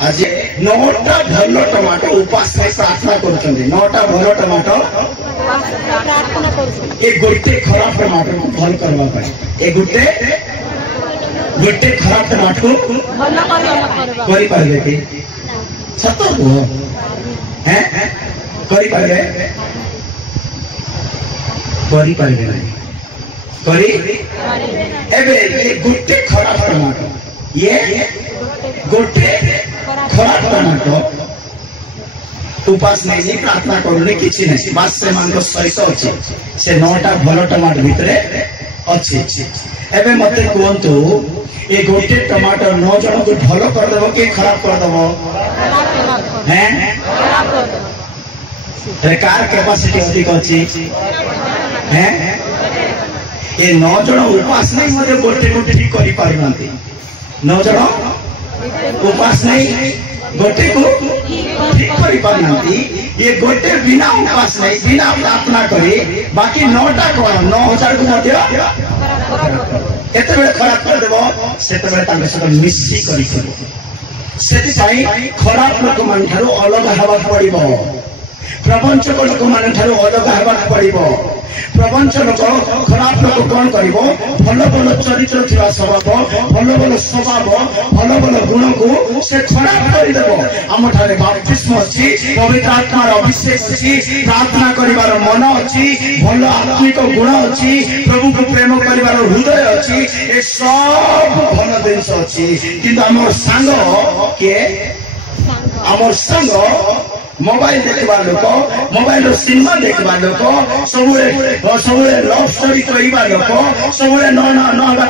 आज 9टा भल टमाटो उपास में प्रार्थना करुछंती 9टा भल टमाटो ए गोटे खराब टमाटो को भल करबा पाई ए गोटे खराब टमाटो भल करि पारबे कि सत हो हैं करि पारबे नहीं करी एबे ये गोटे खराब टमाटो ये गोटे खराब टमाटो उपास नहीं प्रार्थना करने किसी नहीं बास से मान को सहित अच्छी से 9टा भल टमाटो भितरे अच्छी एबे मते कहंतु ये गोटे टमाटो 9 जन को भल कर देबो के खराब कर देबो हैं कार कैपेसिटी अधिक अच्छी हैं ये 9 जन उपास नहीं मते गोटे गोटे ठीक करि पारनती 9 जन उपास नहीं गोटे को ठीक करि पारनती ये गोटे बिना उपास नहीं बिना प्रार्थना करी बाकी 9टा को 9000 को मध्य एते बेले खराब कर देबो सेते बेले ताके सब मिसी करि करबो सेति साई खराब लोक मान थारो अलग हवा पड़िबो प्रपंचक लोक मान थारो अलग हवा पड़िबो प्रपंच लोक खराब लोक कौन करिबो भल भल चरित्र थिबा स्वभाव भल स्वभाव भल गुण को से खराब करि देबो हम ठारे बपतिस्म अछि पवित्र आत्मा रो अभिषेक अछि प्रार्थना करिवार मन अछि भल आत्मिक गुण अछि प्रभु को प्रेम करिवार हृदय अछि ए सब भल जिंस अछि किंतु हमर संग के हमर संग मोबाइल देखवा लोक मोबाइल रो सिनेमा देखवा लोक सबुरे लव स्टोरी करिवा लोक सबुरे न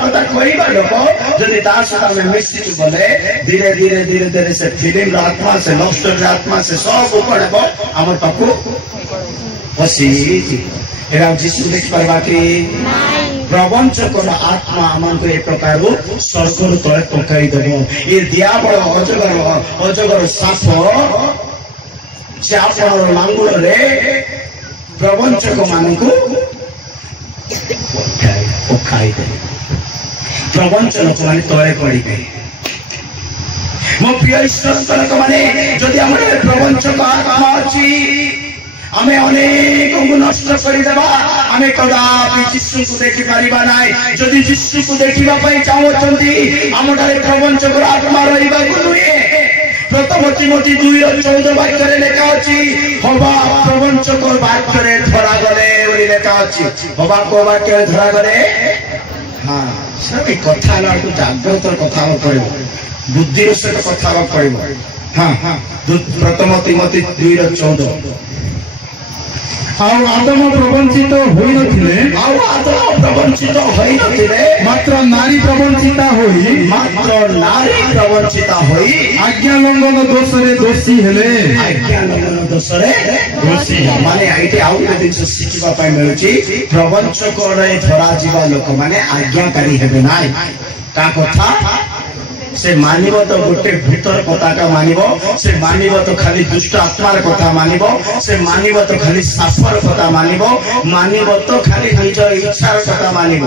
कथा करिवा लोक जदि तार साथ में मिश्रित बोले धीरे धीरे धीरे धीरे से फिल्म रो आत्मा से लव स्टोरी आत्मा से सब ऊपर हो हमर पाखु बसी एरा जिसु देख परबा कि प्रवंचक आत्मा मन को एक प्रकार स्वर्ग तले पकाई देबो ये दियाबल अजगर साप से आपन लांगुल रे प्रवंचक मान को पकाई दे प्रवंचक माने तले पड़ी गए मो प्रिय ईश्वर को माने जदि हमरे प्रवंचक आत्मा अछि हमें अनेक को नष्ट करि देबा हमें कदापि यीशु को देखि परिबा नाही जदि यीशु को देखिबा पई चाहौछंती हमठारे प्रवंचक आत्मा रहिबा गुरुए प्रथम तिमोथी 2:14 वाक्य रे लिखा अछि होबा प्रवंचक वाक्य रे धरा गले बोली लिखा अछि होबा को वाक्य रे धरा गले हां सब कथा लाडू जागृत कथा पड़िबो बुद्धि रो से कथा पड़िबो हां प्रथम तिमोथी 2:14 आदम प्रवंचित होई नथिले मात्र नारी प्रवंचिता होई आज्ञा लंघन दोष रे दोषी हेले आज्ञा लंघन दोष रे दोषी माने आइते आउटे दिन शिखिबा पय मिलुची प्रवंचक रे धरा जीवा लोक माने आज्ञाकारी हेबे नाय का कथा से मानिब तो गोटे भीतर कथा मानिब से मानिब तो खाली दुष्ट आत्मार कथा मानिब से मानिब तो खाली साफर कथा मानिब मानिब तो खाली निज इच्छार कथा मानिब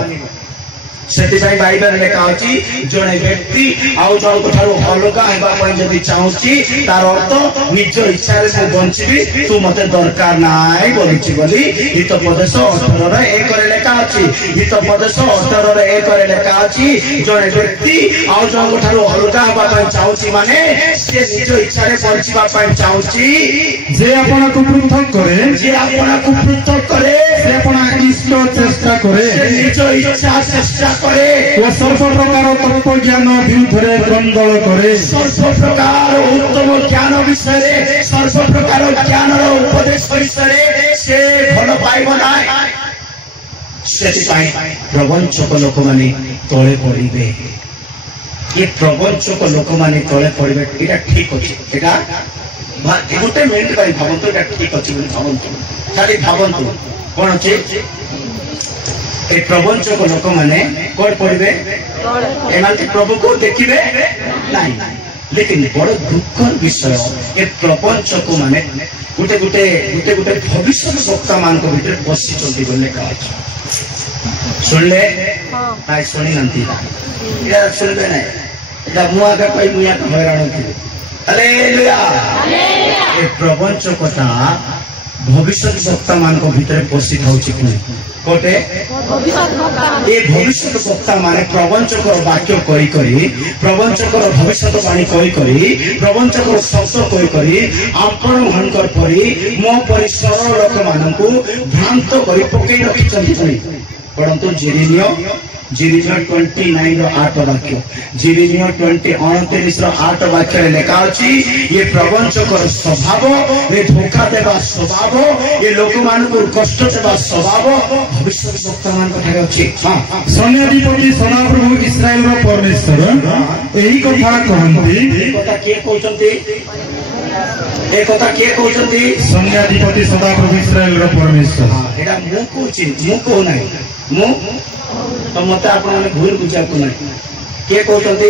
सेति साई बाइबल लेखा अछि जने व्यक्ति आउ जन कोठारो अलगा हेबा पय जदि चाहूची तार अर्थ निज इच्छा रे से बंचिबी तू मते दरकार नाय बोलिछि बोली हितोपदेश 18 रे 1 रे लेखा अछि हितोपदेश 18 रे 1 रे लेखा अछि जने व्यक्ति आउ जन कोठारो अलगा हेबा पय चाहूची माने से निज इच्छा रे बंचिबा पय चाहूची जे आपन को पृथक करे से आपन इष्ट चेष्टा करे से निज इच्छा चेष्टा करे वो सर्व प्रकार तत्व ज्ञान विरुद्धरे गंडल करे सर्व प्रकार उत्तम ज्ञान विषय रे सर्व प्रकार ज्ञान रो उपदेश विषय से भल पाइबो नाय सेति पाई प्रवंचक लोक माने तळे पड़िबे ये प्रवंचक लोक माने तळे पड़िबे एटा ठीक अछि एटा गोटे मिनिट भाई भावंतु एटा ठीक अछि बोली भावंतु खाली भावंतु कोन अछि ए प्रवंचक लोक माने कोड पड़िबे एमांति प्रभु को देखिबे नाही लेकिन बड़ दुखर विषय ए प्रवंचक माने गुटे गुटे गुटे गुटे भविष्य वक्ता मान को भीतर बसी चलती बोले का सुनले नाही सुनी नंती या सुनबे नाही एटा मुआ का कोई मुया का हैरान थी हालेलुया ए प्रपंच कथा भविष्य वक्ता मान भितर पशि थाउछि कोटे ए भविष्य वक्ता माने प्रवंचक वाक्य कही करी प्रवंचक भविष्यवाणी कही करी प्रवंचक शब्द कही करी आपण मनकर परी मो परी सरल लोक मानकु भ्रांत करी पकई रखिछन्ति परंतु जिरिमिया 29 रो 8 वाक्य जिरिमिया 29 रो 8 वाक्य लेखा अछि ये प्रवंचकर स्वभाव ये धोखा देवा स्वभाव ये लोक मान को कष्ट देवा स्वभाव भविष्य वक्ता मान कथा अछि हां सैन्याधिपति सदाप्रभु इस्राएल रो परमेश्वर एही कथा कहंती कथा के कहउचंती ए कथा के कहउचंती सैन्याधिपति सदाप्रभु इस्राएल रो परमेश्वर एटा मु को नाही मु तो मत आपण भूल बुझा को नहीं के कहते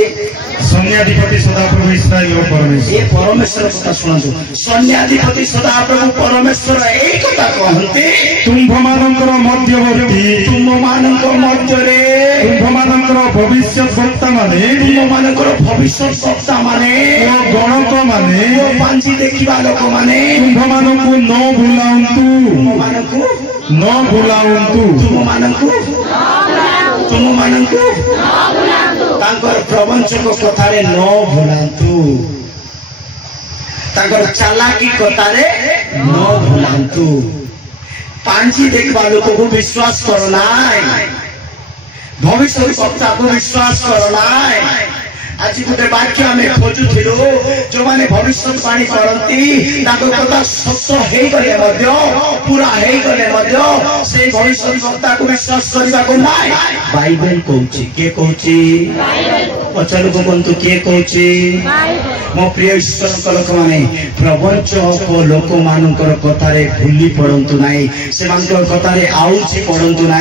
सैन्याधिपति सदाप्रभु इस्राएल रो परमेश्वर ये परमेश्वर कथा सुनंतु सैन्याधिपति सदाप्रभु परमेश्वर एई कथा कहंते तुम्भमानंकर मध्यवर्ती तुम्भमानंकर मध्य रे तुम्भमानंकर भविष्य वक्ता माने तुम्भमानंकर भविष्य वक्ता माने ओ गणक माने ओ पांची देखिबा लोक माने तुम्भमानंकु न भुलाउंतु तुम्भमानंकु न भुलाउंतु तुममानंकु तांकर प्रवंचक कथारे न भुलांतु तांकर चालाकी कथारे न भुलांतु पांची देखबा लोक को विश्वास करो नाय भविष्य वक्ता को विश्वास करो नाय आज गोटे वाक्य आम खोजुलु जो मैंने भविष्यवाणी करती कथा सत्य हो गले पूरा हो गले से भविष्य वक्ता को विश्वास करने को ना बाइबल कहूँ पचल को बंतु किए कहूँ मो प्रिय ईश्वर लोक मैंने प्रवंचक लोक मान कथार भूली पड़तु ना से कथार आउची पड़तु ना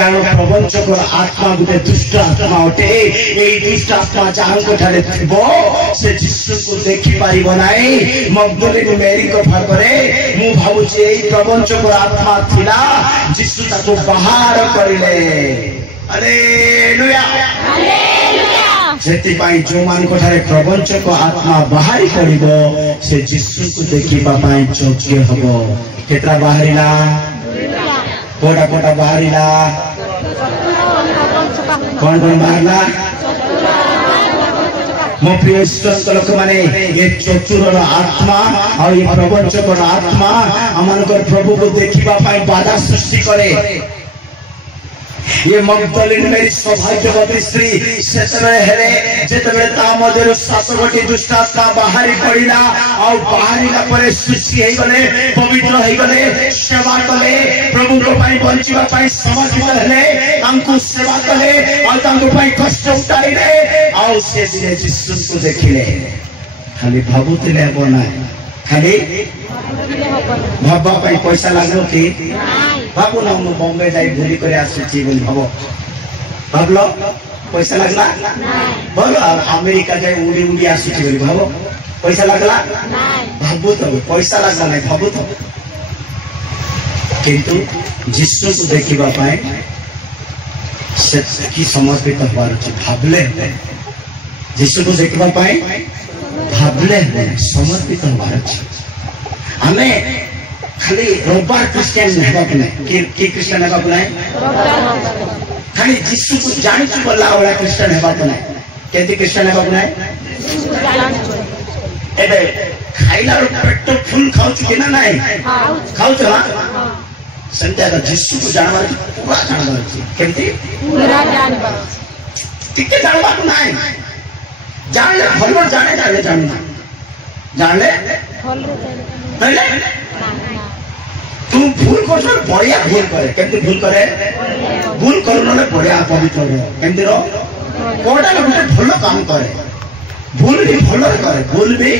कारण प्रवंचक आत्मा गोटे दुष्ट आत्मा अटे यही दुष्ट आत्मा ठारे थिबो से जिसु को देखि पारिबो नाही मगदलिनी मेरी को भागरे मु भाबुची एई प्रवंचक आत्मा थिला जिसु ताको बाहर करिले हालेलुया हालेलुया सेति पाई जो मान को ठारे प्रवंचक आत्मा बाहरी पड़िबो से जिसु को देखिबा पाई योग्य हबो केतरा बाहरिला कोटा कोटा बाहरिला कौन कौन बाहरला मो प्रिय ईश्वर लोक माने ये चतुर आत्मा और ये प्रवंचक आत्मा आमनकर प्रभु को देखिबा पाई बाधा सृष्टि करे ये मगदलिनी मेरी सौभाग्यवती स्त्री सेतबे हेले जेतबे ता मध्यरु 7 गोटी दुष्ट आत्मा बाहरी पड़िला और बाहरीला परे शुचि हे गले पवित्र हे गले सेवा कले प्रभु को पाई बंचिबा पाई समर्पित हेले तांको सेवा कले और तांको पाई कष्ट उठाइले और से दिने जिसु को देखिले खाली भाबुतिले बना खाली भाबा पाई पैसा लागलो कि भाबु ना मु बॉम्बे जाई भूली करे आसुची बोली भाबो भाबलो पैसा लागला बोलो अमेरिका जाई उड़ी उड़ी आसुची बोली भाबो पैसा लागला भाबु तो पैसा लागला नहीं भाबु तो किंतु जिसु को देखिबा पाए से की समर्पित होबार अछि भाबले जिसु को देखिबा पाए भाबले समर्पित होबार अछि हमें खाली रोबार क्रिश्चियन हेबाक नहीं कि क्रिश्चियन हेबाक नहीं खाली जिसु को जानि छु बोला वाला क्रिश्चियन हेबाक नहीं केति क्रिश्चियन हेबाक नहीं एबे खाइला रो पेट फुल खाउ छु कि ना नहीं खाउ छु हां संध्या का जिसु को जानवर पूरा जानवर छी केति पूरा जानवर टिके जानवर नहीं जान ले भलो जाने जान ले पहले तू भूल कर बढ़िया भूल करे केमती भूल करे भूल करू ना बढ़िया पवित्र केमती रो कोटा गोटे भल काम करे भूल भी भल करे भूल भी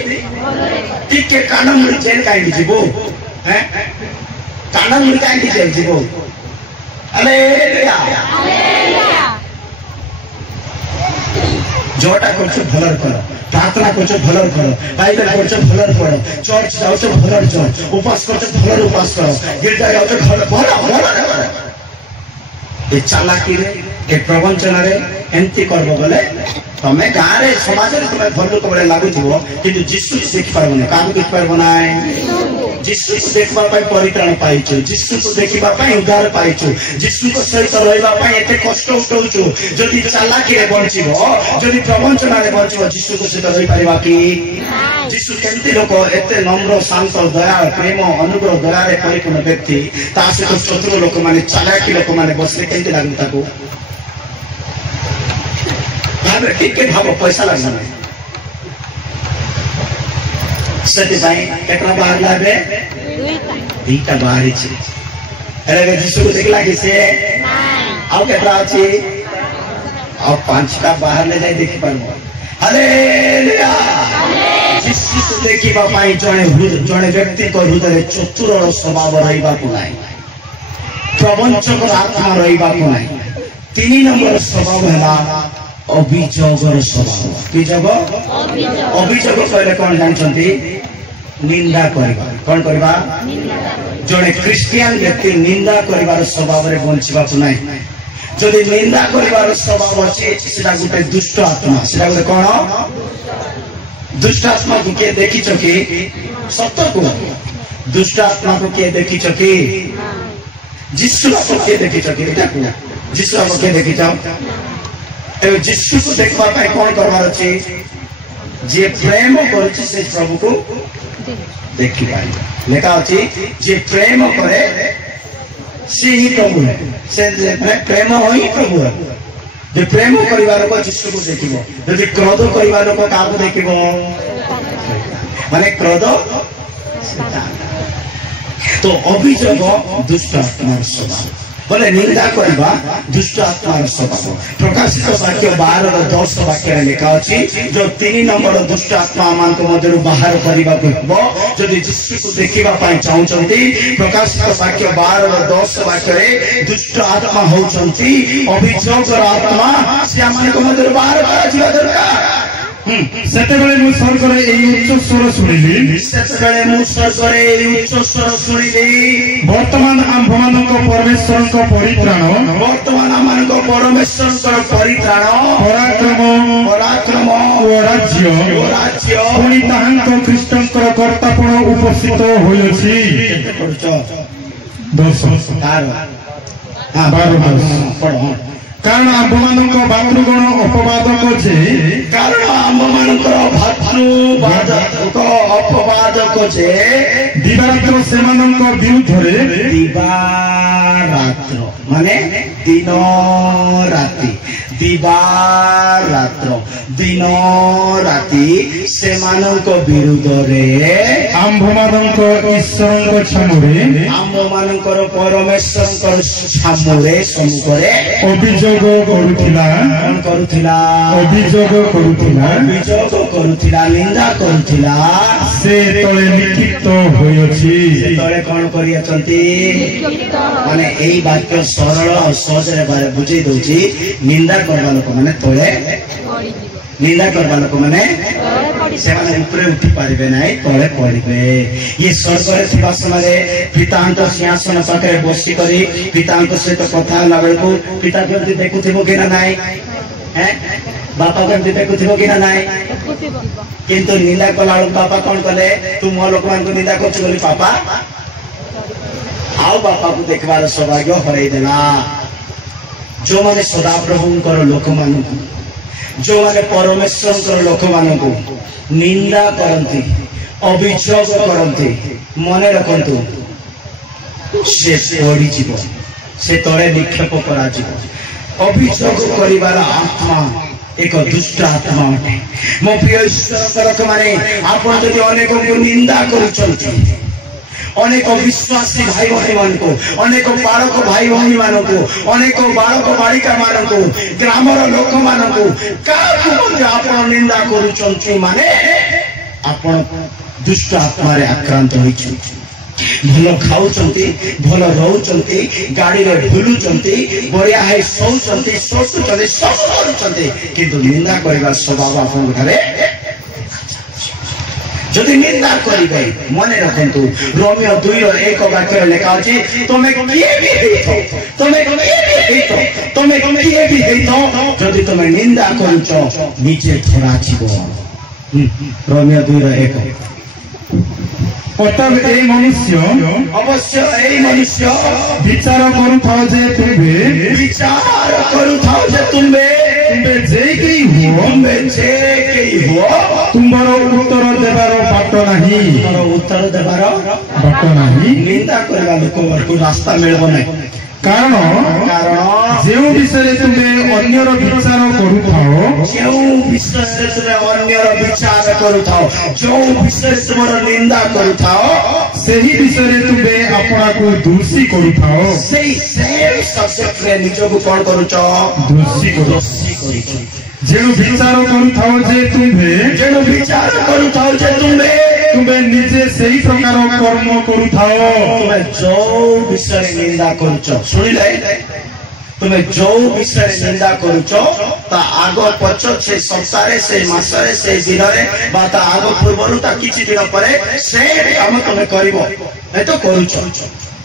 टिके कान मुड़ी जेल कहीं जीवो हैं कान मुड़ी कहीं जेल जीवो हालेलुया जोटा करछ भलर करो प्रार्थना करछ भलर करो बाइबल करछ भलर पढ़ो चर्च जाउछ भलर जाओ उपास करछ भलर उपास करो गिरजा जाउछ भलर ए चालाकी रे ए प्रवंचन रे एंती करबो बोले तुम्हें गाँव रे समाज रे तुम्हें भल लोक भाई लगुथ कि जीशु देख पारबन क्या देख पारब ना जीशु को देखा परित्राण पाइचु जीशु को देखा उद्धार पाइचु जीशु को सहित रहा एते कष्ट उठाऊ जदि चालाकी बंचब जदि प्रवंचना बंचब जीशु को सहित रही पार कि जीशु केमती लोक एत नम्र शांत दया प्रेम अनुग्रह दया परिपूर्ण व्यक्ति ता सहित शत्रु लोक मैंने चालाकी लोक मैंने बसले केमती लगू टिके भाव पैसा लगना से बाहर लागे दुईटा बाहर जीशु को देखला कि से आउ केटा अच्छी आ 5टा बाहर ले जाए देखी पार हालेलुया जीशु को देखा जड़े व्यक्ति हृदय चतुर स्वभाव रहा प्रवंचक आत्मा रहा 3 नंबर स्वभाव है अभियोगर स्वभाव अभियोग कहले कौन जानते निंदा करवा कौन करवा जड़े क्रिस्टियन व्यक्ति निंदा कर स्वभाव में बंचवा ना जदि निंदा कर स्वभाव अच्छे गोटे दुष्ट आत्मा से गोटे कौन दुष्ट आत्मा को किए देखी कि सत को दुष्ट आत्मा को किए देखी कि जीशु को किए देखी जीशु को किए देखी जीशु को देखा कौन करवार अच्छे जे प्रेम कर प्रभु को देखी पार लेखा अच्छी जे प्रेम करे सी ही प्रभु है से प्रेम ही प्रभु है जे प्रेम करवा लोक जीशु को देख जदि क्रोध करवा लोक क्या देख माने क्रोध तो अभियोग दुष्ट आत्मार स्वभाव बोले निंदा करवा दुष्ट आत्मार स्वभाव प्रकाशित वाक्य 12:10 वाक्य लिखा अच्छी जो 3 नंबर दुष्ट आत्मा मान मध्य बाहर करने को जदि जीशु को देखा चाहते प्रकाशित वाक्य 12:10 वाक्य दुष्ट आत्मा होती अभियोगर आत्मा से मध्य बाहर कर दरकार सेतेबेले मु स्वर्गरे एई उच्च स्वर सुनिली सेतेबेले मु स्वर्गरे एई उच्च स्वर सुनिली वर्तमान आम्भमानक परमेश्वरक परित्राण वर्तमान आमानक परमेश्वरक परित्राण पराक्रम ओ राज्य पुनि ताहांक ख्रीष्टंकर कर्तापण उपस्थित होयछि 12 कारण आम्भमानक भातृगण अपवादक जे कारण आम्भमानकर भातृवादक अपवादक जे दिवारात्र सेमानक विरुद्धरे दिवारात्र माने दिन राति दिवारात्र दिन राति सेमानक विरुद्धरे आम्भमानक ईश्वरक छामुरे आम्भमानकर परमेश्वरकर छामुरे सम्मुखरे अभियोग करुथिला निंदा करुथिला से तळे लिखित होयछि से तळे कोन करियछंती माने एई वाक्य सरल और सहज रे बुझे दोछि निंदा करबा लोक माने तळे निंदा करबा लोक माने से माने ऊपर उठी पारिबे नाही तळे पड़िबे ये स्वर्ग रे थिबा समय पितांक सिंहासन पाखरे बसी करी पितांक सहित कथा लागलको पिता केमति देखुथिबो कि ना नाही हैं बापा केमति देखुथिबो कि ना नाही किंतु निंदा कला बापा कौन कले तू मो लोक मान को निंदा करछ बोली पापा आओ बापा को देखबार सौभाग्य हरई देला जो माने सदा प्रभुंकर लोक मान जो माने परमेश्वर लोक मान को निंदा करती अभियोग करती मन रखतु से पड़ी जीव से तले निक्षेप करा अभियोग कर आत्मा एक दुष्ट आत्मा अटे मो प्रिय ईश्वर लोक माने आपण जदि अनेक को निंदा करूछंती अनेक विश्वासी भाई भाई मान को अनेक बालक भाई भाई मान को अनेक बालक बालिका मान को ग्रामर लोक मान को आपण निंदा करूछंती माने आपण दुष्ट आत्मा रे आक्रांत होइछु भल खाऊचंती भल रहउचंती गाड़ी रे बुलुचंती बढ़िया है सोचंती सोचुचंती सब करूचंती किंतु निंदा करबा स्वभाव आपन घरे जदि निंदा करिबे मने रखंतु रोमियो 2:1 वाक्य लेखा अछि तमे किए भी हेतो जदि तमे निंदा करूचो नीचे थोड़ा छिबो रोमियो 2:1 अतः ए मनुष्य अवश्य ए मनुष्य विचार करूथाओ जे तुम्बे जे केही हो तुम्हारो उत्तर देवार बाट नहीं निंदा करबा लोक को रास्ता मिलबो नै कारण जो विषय तुम्हें अन्यर विचार करूथाओ जो विषय तुम निंदा करूथाओ सही विषय तुम्हें अपना को दोषी करूथाओ सब्जेक्ट रे निजो को कौन करूछ दोषी जो विचार करूथाओ जे तुम्हें निजे सही प्रकार कर्म करूथाओ तुम्हें जो विषय निंदा करूछ सुनिले तुम्हें जो विषय निंदा करूछ ता आग पछ से संसार से मासरे से दिन रे बा ता आग पूर्वरु ता किछि दिन परे से काम तुम्हें करिवो ए तो करूछ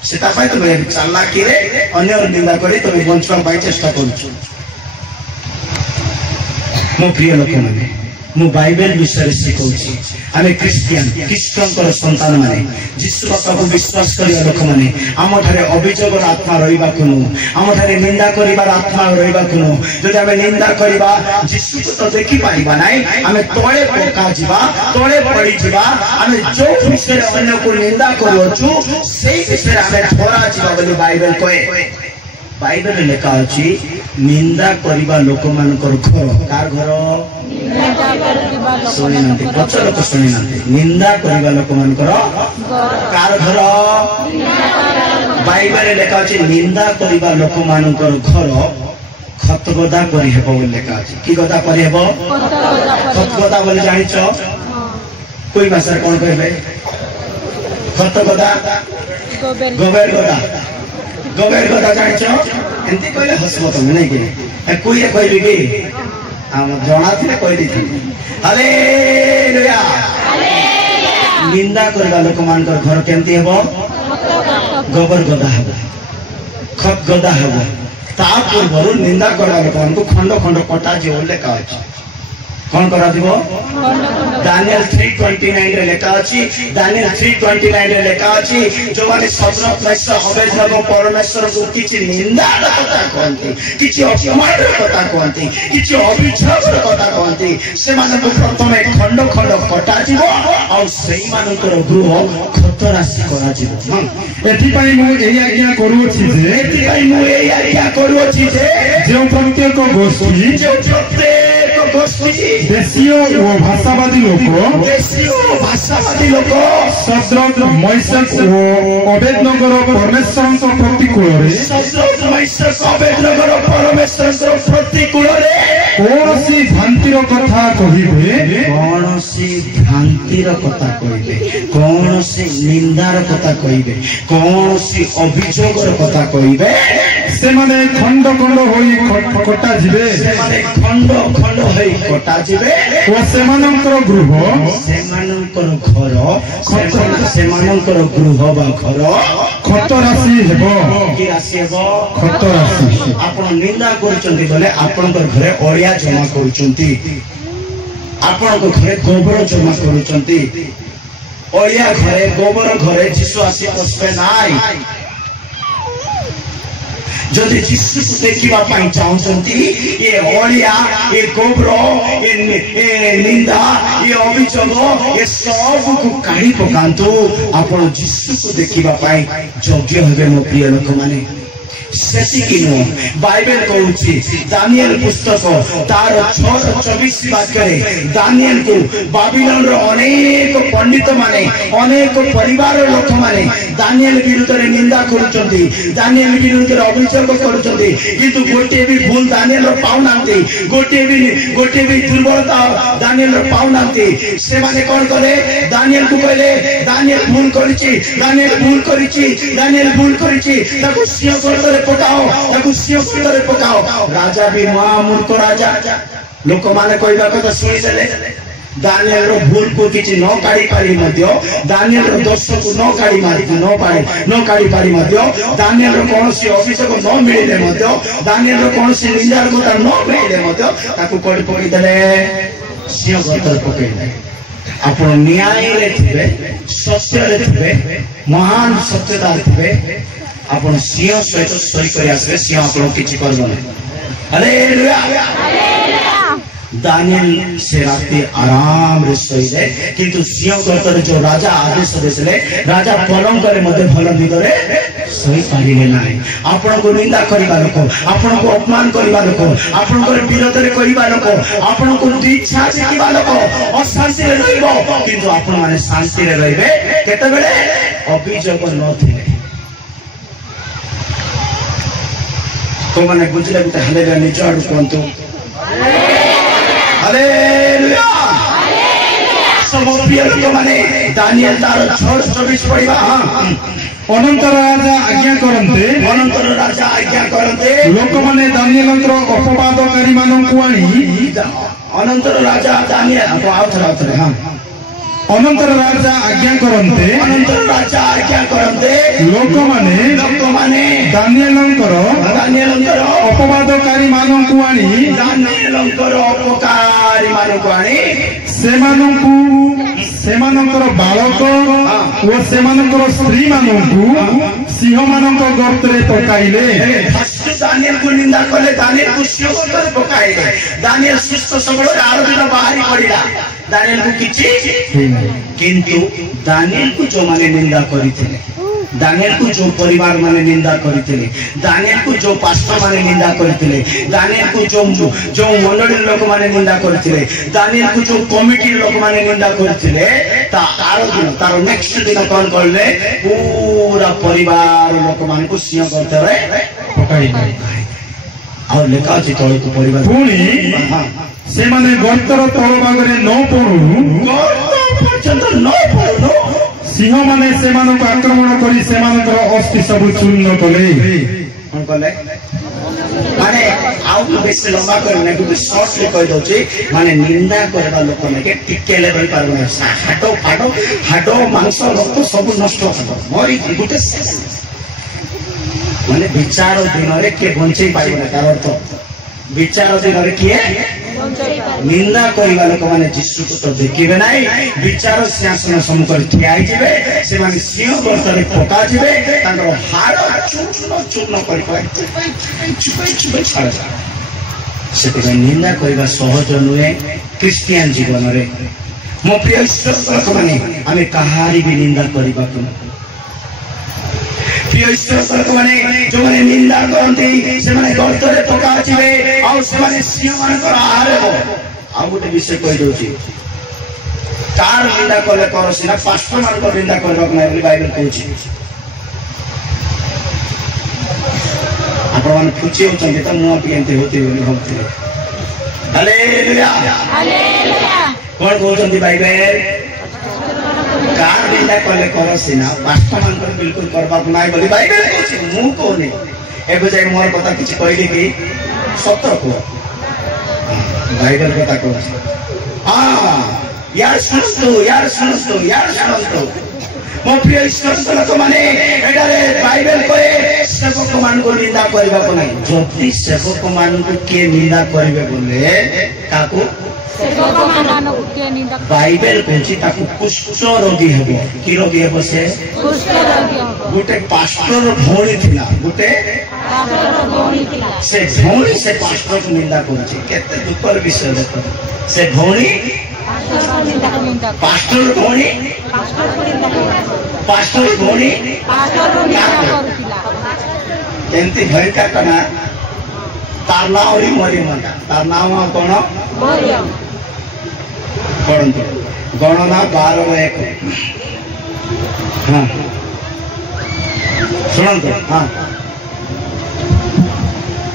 सेता पाई तुम्हें चालाकी रे अन्य निंदा करी तुम्हें बंचवा पाई चेष्टा करूछ मो प्रिय लोक माने मु बाइबल विषय शिखौछि आमे क्रिश्चियन ख्रीष्टंकर संतान माने जीशु बाबा विश्वास करिया लोक माने आम ठारे अभियोगर आत्मा रहिबा कुनु आम ठारे निंदा करिबार आत्मा रहिबा कुनु जदि आमे निंदा करिबा जीशु को तो देखि पाइबा नै आमे तळे पका जिबा तळे पड़ी जिबा आमे जो विषय अन्य को निंदा करूछु सेही विषय आमे ठोरा जिबा बोली बाइबल कहे बाइबल लेखा अछि निंदा करिबा लोक मानकर घर कार घर सुनी नांती पछ लोक सुनी नांती निंदा करिबा लोक मानकर कार घर बाइबल लेखा अछि निंदा करिबा लोक मानकर घर खतगदा करि हेबो बोली लेखा अछि की गदा करि हेबो खतगदा बोली जानिछ कोई भाषा कोन कहबे खतगदा गोबर गदा जानिछ एंती कहले हसबो तुम नै कि कोई कहबे कि हम जणा थिले कहि दिथि हालेलुया निंदा करबा लोक मानकर घर केमती हेबो गोबर गदा हेबो खत गदा हेबो ता पूर्वरु निंदा करबा लोक मानकु खंड खंड कटा जे लेखा अछि कौन करा दिबो दानियल 3:29 रे लेखा अछि दानियल 3:29 रे लेखा अछि जो माने सब्र प्रश्न अवेजन परमेश्वर को किछि निंदा कथा कहंती किछि अपमान कथा कहंती किछि अभिशाप कथा कहंती से माने प्रथमे खंड खंड कटा जिवो आ सेही मानकर गृह खतरासी करा जिवो एथि पई मु एई आज्ञा करूछि जे जो प्रत्येक गोष्ठी देशीय वो भाषावादी लोक सद्रक मैसक वो अबेदनगर परमेश्वर प्रतिकूल कौनसी भ्रांतिर कथा कहिबे कौनसी निंदार कथा कहिबे कौनसी अभियोगर कथा कहिबे से माने खंड खंड होई कटा जिवे खंड खंड होई कटा जिवे ओ सेमानंकर गृह सेमानंकर गृह बा घर खत राशि हेबो की राशि हेबो खत राशि आपण निंदा करचंती बोले आपनकर घरे ओडिया जमा करचंती आपनकर घरे गोबर जमा करचंती ओडिया घरे गोबर घरे जीशु आसी पसबे नाई जदि जीशु को देखिबा पाई चाहउचंती ये ओडिया ये गोबर ये निंदा ये अभियोग ये सब को काढी पकांतु आपण जीशु को देखिबा पाई योग्य होबे मो प्रिय लोक माने सेतिकिनो बाइबल कहउची दानियल पुस्तक तार 6:24 वाक्य रे दानियल को बाबिलोन रो अनेक पंडित माने अनेक परिवार लोक माने दानियल विरुद्ध रे निंदा करूचंती दानियल विरुद्ध रे अभियोग करूचंती किंतु गोटे भी भूल दानियल रो पाउनांती गोटे भी दुर्बलता दानियल रो पाउनांती से माने कोन करे दानियल को कहले दानियल भूल करिची दानियल भूल करिची ताको सिंह गर्दरे पकाओ राजा भी महामूर्ख राजा लोक माने कहबा कथा सुनी देले दानियल रो भूल को किछि न काढी पारि मध्य दानियल रो दोष को न काढी मारि न काढी पारि मध्य दानियल रो कोनोसी अभिषेक न मिलिले मध्य दानियल रो कोनोसी निंदार कथा न मिलिले मध्य ताकू कोडी पकड़ी देले सिंह गतर पकड़ले आपण न्याय रे थिबे सत्य रे थिबे महान सत्यदार थिबे आपण सिंह सहित सही करी आसबे सिंह आपण किछि करबो नै हालेलुया दानियल से राते आराम रे सोइले किंतु सिंह गतर जो राजा आदेश देले राजा पलंग करे मते भल दिगरे सोई पारिले नाही आपण को निंदा करिबा लोक आपण को अपमान करिबा लोक आपण को विरोध रे करिबा लोक आपण को इच्छा देखिबा लोक अशांति रे रहइबो किंतु आपण माने शांति रे रहिबे केते बेले अभियोग नथिले को माने बुझले गुटे हालेलुया निज आडू कोंतु हालेलुया सब प्रिय लोक माने दानियल तार 6:24 पढिबा अनंतर राजा आज्ञा करते लोक माने दानियलंतर अपवादकारी माननकु आनी अनंतर राजा दानियल आउथरे हां अनंतर राजा आज्ञा करते लोक माने दानियलंकर अपवादकारी माननकु आनी सेमानंकर बालक ओ सेमानंकर स्त्री माननकु सिंह मानक गर्तरे पकाइले दानियल को निंदा कले दानियल को सिंह गर्तरे पकाइले दानियल सुस्त सबल आरो दिन बाहरी पड़िला दानियल को किछि किंतु दानियल को जो माने निंदा करिथिले दानियल को जो परिवार माने निंदा करिथिले दानियल को जो पास्टर माने निंदा करिथिले दानियल को जो मंडली लोक माने निंदा करिथिले दानियल को जो कमिटी लोक माने निंदा करिथिले ता आरो दिन तार नेक्स्ट दिन कोन करले पूरा परिवार लोक मान को सिंह गर्तरे पकाइले और लेखा अछि तळ को परिवार पुणी से माने गर्तर तळ भागरे न पडु गर्त पर्यंत न पडु सिंह माने सेमानक आक्रमण करी सेमानकर अस्थि सब चूर्ण कले कोन कले माने आउ बेसी लंबा करने को शॉर्टली कहि दोछि माने निंदा करबा लोक ने के टिकेले रहि पारबो हाडो मांस रक्त सब नष्ट हो मरि गुटे माने विचार दिन रे के बंचै पाइबो तार अर्थ विचार दिन रे किए निंदा करबा लोक माने यीशु को तो देखिबे नाही विचार सिंहासन सम्मुख ठिया हिबे से माने सिंह गर्तरे पका जिबे तांकर हाड़ चूर्ण करि चुपाई छाड़ से निंदा करबा सहज नुहे क्रिश्चियन जीवन रे मो प्रिय ईश्वर लोक माने आमे कहारी भी निंदा करबा को प्रिय ईश्वर लोक माने जो माने निंदा करंती से माने गर्तरे पका जिबे आ से माने सिंह मानकर आहार हो आ गोटे विषय कहि दोछि कार निंदा कले करसिना पास्टर मानकर निंदा करबा नै बोली बाइबल कहछि आपण मान पूछे होचंगे त मुआ पियंते होते बोली भक्ति हालेलुया कोन कहउचंदी बाइबल कार निंदा कले करसिना पास्टर मानकर बिल्कुल करबा नै बोली बाइबल कहछि मु कोने एगो जाय मोर कथा किछि कहले कि सत्य को बाइबल कथा कहछि हां यार सुनतो मो प्रिय ईश्वर लोक माने एडारे बाइबल कहे सेवक मान को निंदा करबा को नै जति सेवक मान को के निंदा करबे बोले काकू सेवक मान को के निंदा बाइबल कहछि ताकू कुष्ठ रोगी हेबो की रोगी हेबो से कुष्ठ रोगी हेबो गुटे पास्टर भोणी थिला गुटे पास्टर भोणी थिला से भोणी से पास्टर को निंदा करछि केते दुपर विषय देखो से भोणी पास्टर भोणी केंती भय का कना तार नाम री मरी मटा तार नाम कोन पढ़ंतु गणना 12:1 हां सुनंतु हां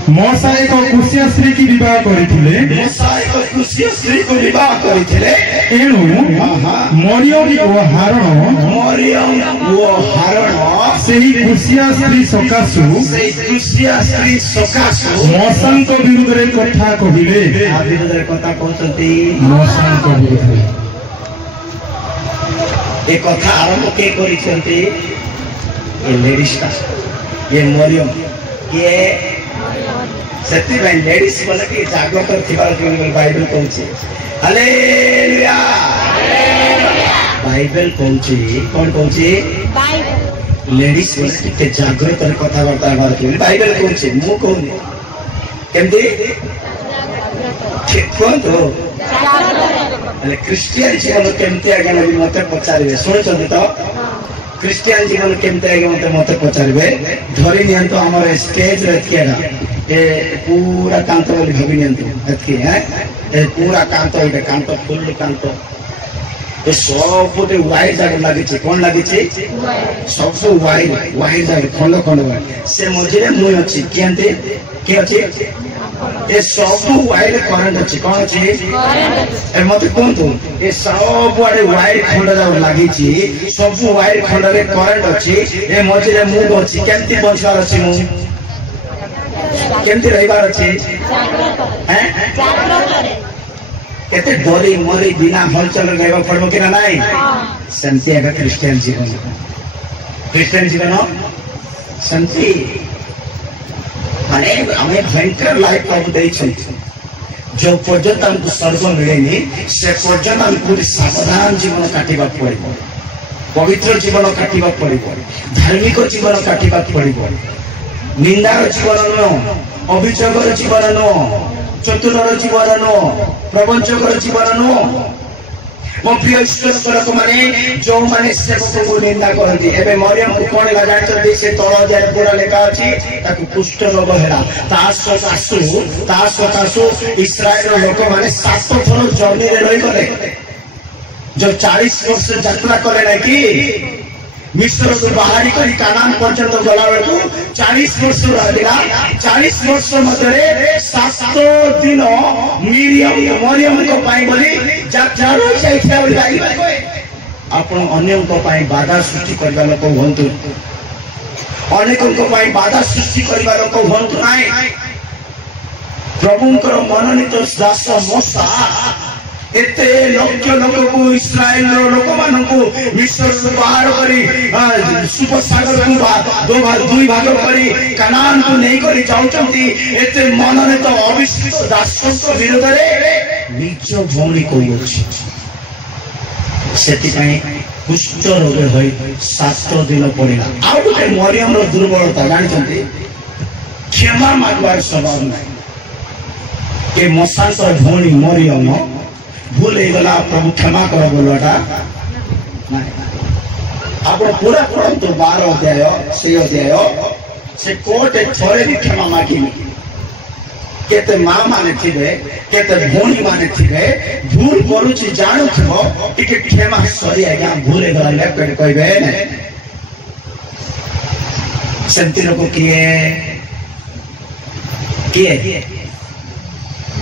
मूसा एक कुशिया स्त्री की विवाह करथिले मूसा एक कुशिया स्त्री को विवाह करथिले एणु मरियम ओ हारण सेही कुशिया स्त्री सकाशु मूसा को विरुद्ध रे कथा कहिले विरुद्ध रे कथा कहते मूसा को विरुद्ध एक कथा आरंभ के करिसेंती ये लेडीज का ये मरियम ये सत्य भाई लेडीज बोले कि जागृत थिबार बाइबल कहूची हालेलुया बाइबल कहूची कौन कहूची लेडीज बोले कि जागृत कथा वार्ता हेबार कि बाइबल कहूची मु कहूनी केमती ठीक कहतो अले क्रिश्चियन जीवन केमती आगे नबी मते पचारिबे सुनछन तो क्रिश्चियन जीवन केमती आगे मते पचारिबे धरि नियंतो हमर स्टेज रे थिएगा ए पूरा कांत वाली भाभी नियंतो एतकी है ए पूरा कांत इबे कांत फुल कांत ए सब पुटे वाइट जाग लागि छै कोन लागि छै सब वाइट जाग खंड खंड से मझिरे मुई अछि केंते के अछि ए सब वाइट करंट अछि कोन अछि ए मते कोन तो ए सब वाडे वाइट खंड जाग लागि छै सब वाइट खंड रे करंट अछि ए मझिरे मु अछि केंती बंचार अछि मु केमती रहिबार अछि हैं केते डरी मरी बिना हलचल रहबा पड़बो कि नाही शांति है क्रिश्चियन जीवन शांति माने हमें भयंकर लाइफ प्रभु दे छै जो पर्यंत हमको स्वर्ग मिलेनी से पर्यंत हमको सावधान जीवन काटिबा पड़िबो पवित्र जीवन काटिबा पड़िबो धार्मिक जीवन काटिबा पड़िबो निंदार जीवन नो अभियोगर जीवन नो चतुर जीवन नो प्रवंचकर जीवन नो मो प्रिय ईश्वर लोक माने जो माने सेवक को निंदा करती एबे मरियम को कोन लगा चलती से 3000 पूरा लेखा अछि ताकु कुष्ठ रोग हेला तासु इस्राएल लोक माने 7 थर जर्नी रे रही गले जो 40 वर्ष यात्रा करे ना कि मिस्र को बाहरी करी कानान पर्यंत गला बेलू 40 वर्ष रहा 40 वर्ष मध्य 7 दिन मरियम को पाई बोली आपण अन्य बाधा सृष्टि करबा लोक हंतु अनेक बाधा सृष्टि करबा लोक हंतु नाही प्रभुंकर मनोनीत दास मूसा एते लक्ष लोक को इस्राएल लोक मान को मिस्र से बाहर करी सुपर सागर को दुई भाग करी कनान को नहीं करी जाउचंती एते मनने तो अविश्वास दासों विरोध रे निज भौणी कोइछि सेति पई कुष्ठ रोग होई 7 दिन पड़िला आ गोटे मरियम रो दुर्बलता जानिचंती क्षमा मागवार स्वभाव नाही के मसा तो भौणी मरियम भूल गला प्रभु क्षमा कर बोलटा आप पूरा पढ़ंतु 12 अध्याय से कोर्ट थोड़े भी क्षमा मागी केते माँ माने थिबे केते भौणी माने थिबे भूल करूची जानू थबो टिके क्षमा सॉरी आज्ञा भूल गला लेफ्ट कहबे ने सेंती लोक किए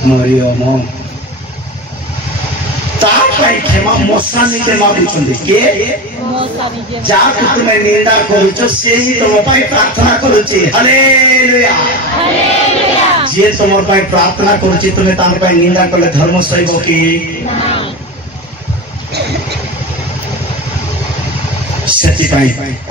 मरियम क्षमा मूसा निजे मागुचंदी के जाकु तुमे निंदा करूचो से ही तुम पाई प्रार्थना करूची हालेलुया जे तुम पाई प्रार्थना करूची तुमे तान पाई निंदा करले धर्म सहिबो कि सेति पाई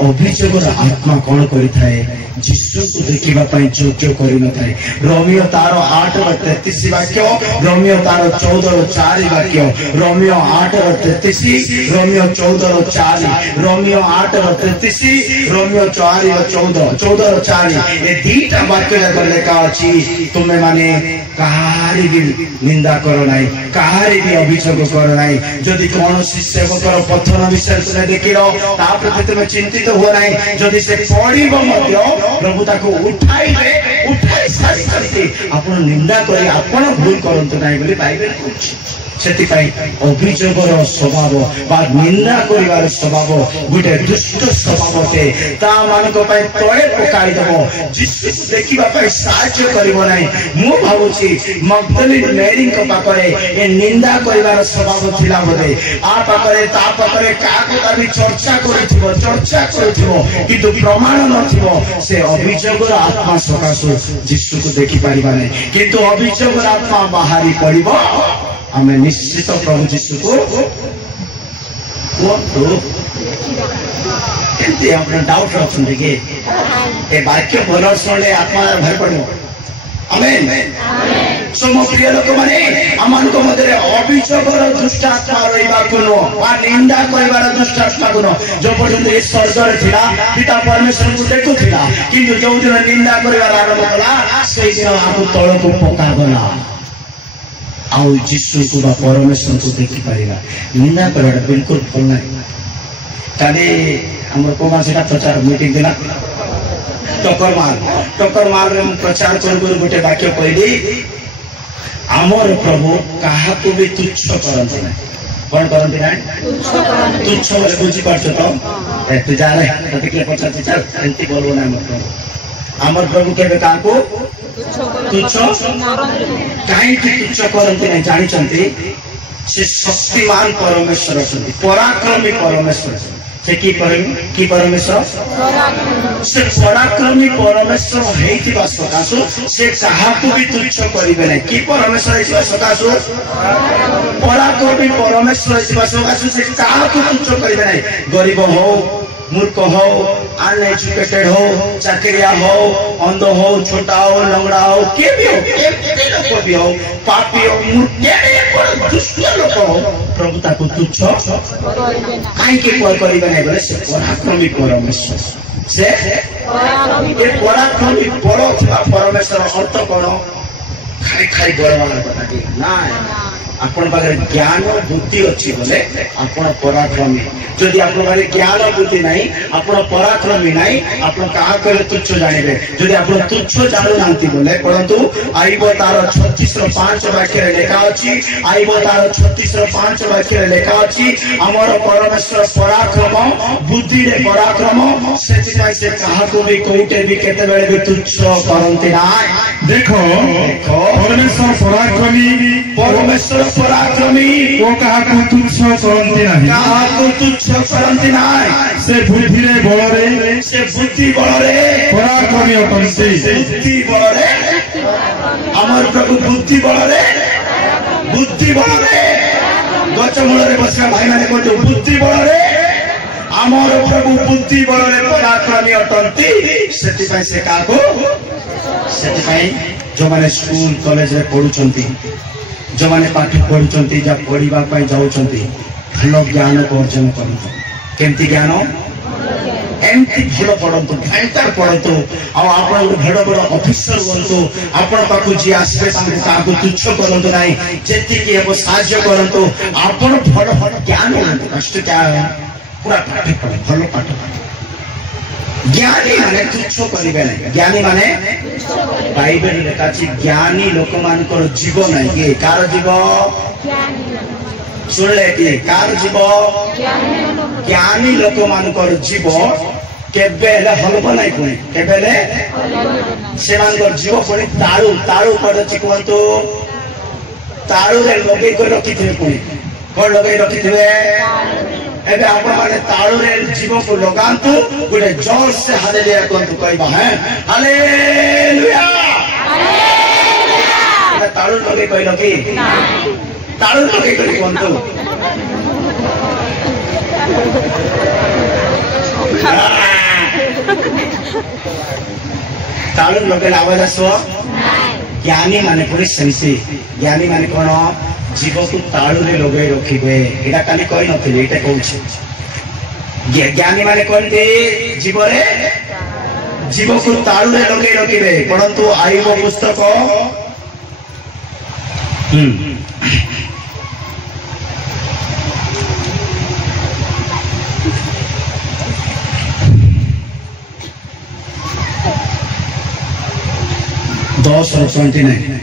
अभियोगर आत्मा कोन करि थाए जिसु को देखिबा पाई योग्य करि न थाए रोमियो तारो 8:33 वाक्य रोमियो तारो 14:4 वाक्य रोमियो 8:33 रोमियो 14:4 रोमियो 8:33 रोमियो 4:14 ये दीटा वाक्य जगर लेखा अछि तुमे माने कहारी भी निंदा करो नाही कहारी भी अभियोग करो नाही जदि कोनोसी सेवकर पथन विषय तुमे देखिलो ता प्रति तुमे चिंतित हो नाही जदि से पड़िबो मध्य प्रभु ताको उठाई सारी करते आपण निंदा करी आपण भूल करंतु नाही बोली बाइबल कहछि अभियोगर स्वभाव बा निंदा कर स्वभाव गोटे दुष्ट स्वभाव से तले पकड़ जीशु देखा साहय कर मु भावुची मगदलीन मेरी पाखे निंदा कर स्वभाव थिला बोधे आ पाखे क्या भी चर्चा किंतु प्रमाण न से अभियोगर आत्मा सकाशु जीशु को देखी पार नहीं किंतु अभियोगर आत्मा बाहरी पड़ो आम निश्चित प्रभु जीशु को डाउट रखते कि वाक्य भल शुणे आत्मा भर पड़ो आमेन सो मो प्रिय लोक माने आमान को मधे अभियोगर दुष्ट आत्मा रहा निंदा कर दुष्ट आत्मा को जो पर्यंत ये स्वर्ग थिला पिता परमेश्वर को देखुला किंतु जो दिन निंदा कर आरंभ कला से दिन आपको तल को पकागला आउ जीशु को बा परमेश्वर को देखी पारिबा निंदा करवाटा बिल्कुल भल ना काली हमर को मासेटा प्रचार मीटिंग दिला टक्कर मार प्रचार कर गोटे वाक्य कहली आमर प्रभु क्या भी तुच्छ करते ना कौन करते ना तुच्छ बोले बुझी पार्छ तो तू जा रहे किए पचार चल एमती बोलो ना आमर प्रभु के क्या तुच्छ कहीं तुच्छ करते ना जानते से शक्तिमान परमेश्वर पराक्रमी परमेश्वर से की परमेश्वर से पराक्रमी परमेश्वर होइतिबा सकाशु से काहाकु भी तुच्छ करिबे नै की परमेश्वर होइतिबा सकाशु पराक्रमी परमेश्वर होइतिबा सकाशु से काहाकु तुच्छ करिबे नै गरीब हो मूर्ख हो अनएजुकेटेड हो चाकरिया हो अंध हो छोटा हो लंगड़ा हो के भी हो पापी हो मूर्ख दुष्ट लोक हो प्रभु ताको तुच्छ कहीं के करिबे नै बोले से पराक्रमी परमेश्वर से ये पराक्रमी बड़ थिबा परमेश्वर अर्थ कौन खाई खाई बड़वाला कथा कि ना आपण पाखे ज्ञान बुद्धि अच्छी बोले आपण पराक्रमी जदि आपण पाखे ज्ञान बुद्धि नहीं आपण पराक्रमी नहीं आपण कहा करे तुच्छ जानबे जदि आपण तुच्छ जानू नांती बोले परंतु आइबो तार 36:5 वाक्य रे लिखा अछि आइबो तार 36:5 वाक्य रे लिखा अछि हमर परमेश्वर पराक्रम बुद्धि रे पराक्रम सेति जाय से कहा को भी कोइटे भी केते बेले भी तुच्छ करंती ना देखो परमेश्वर पराक्रमी वो कहा को तुच्छ करंती नाही कहा को तुच्छ करंती नाही से बुद्धि रे बल से बुद्धि बल रे पराक्रमी अटंती बुद्धि बल रे हमर प्रभु बुद्धि बल रे गच मूल रे बसा भाई माने कहते बुद्धि बल रे हमर प्रभु बुद्धि बल रे पराक्रमी अटंती सेति पई से का को सेति पई जो माने स्कूल कॉलेज रे पढुचंती जो माने पाठ पढ़ुचंती जा पढ़िबा पई जाउचंती भल ज्ञान को अर्जन करंतु केमती ज्ञान एमती भल पढ़ंतु घंटा पढ़ंतु आ आपण बड़ बड़ ऑफिसर बनतु आपण पाखु जी आसबे ताको तुच्छ करंतु नाही जेति कि एबो साहाय्य करंतु आपण भल भल ज्ञान आनंतु कष्ट क्या है पूरा पाठ पढ़ भल पाठ ज्ञानी माने तुच्छ करिबे नै ज्ञानी माने बाइबल लिखा अछि ज्ञानी लोक मानकर जीव नै के कार जीव सुनले कि कार जीव ज्ञानी लोक मानकर जीव केबेले हलबो नै पुणी केबेले से मानकर जीव पुणी ताळू ताळू पडछि कोंतो ताळू रे लगे को रखिथिबे पुणी कोन लगे रखिथिबे एबे आपण माने ताळू रे जीव को लगांतु गोटे जोर से हालेलुया कोंतु कहबा है हालेलुया हालेलुया ताळू लगे कहलो कि नाही ताळू लगे कहि कोंतु ताळू लगे आवाज आसो ज्ञानी माने पुरी सेंसी ज्ञानी माने कोन जीव को ताळू रे लगे रखिबे एटा काली कहि नथिले एटा कहउछि ज्ञानी माने कोनते जीव रे जीव को ताळू रे लगे रखिबे परंतु आईबो पुस्तक 10 और 29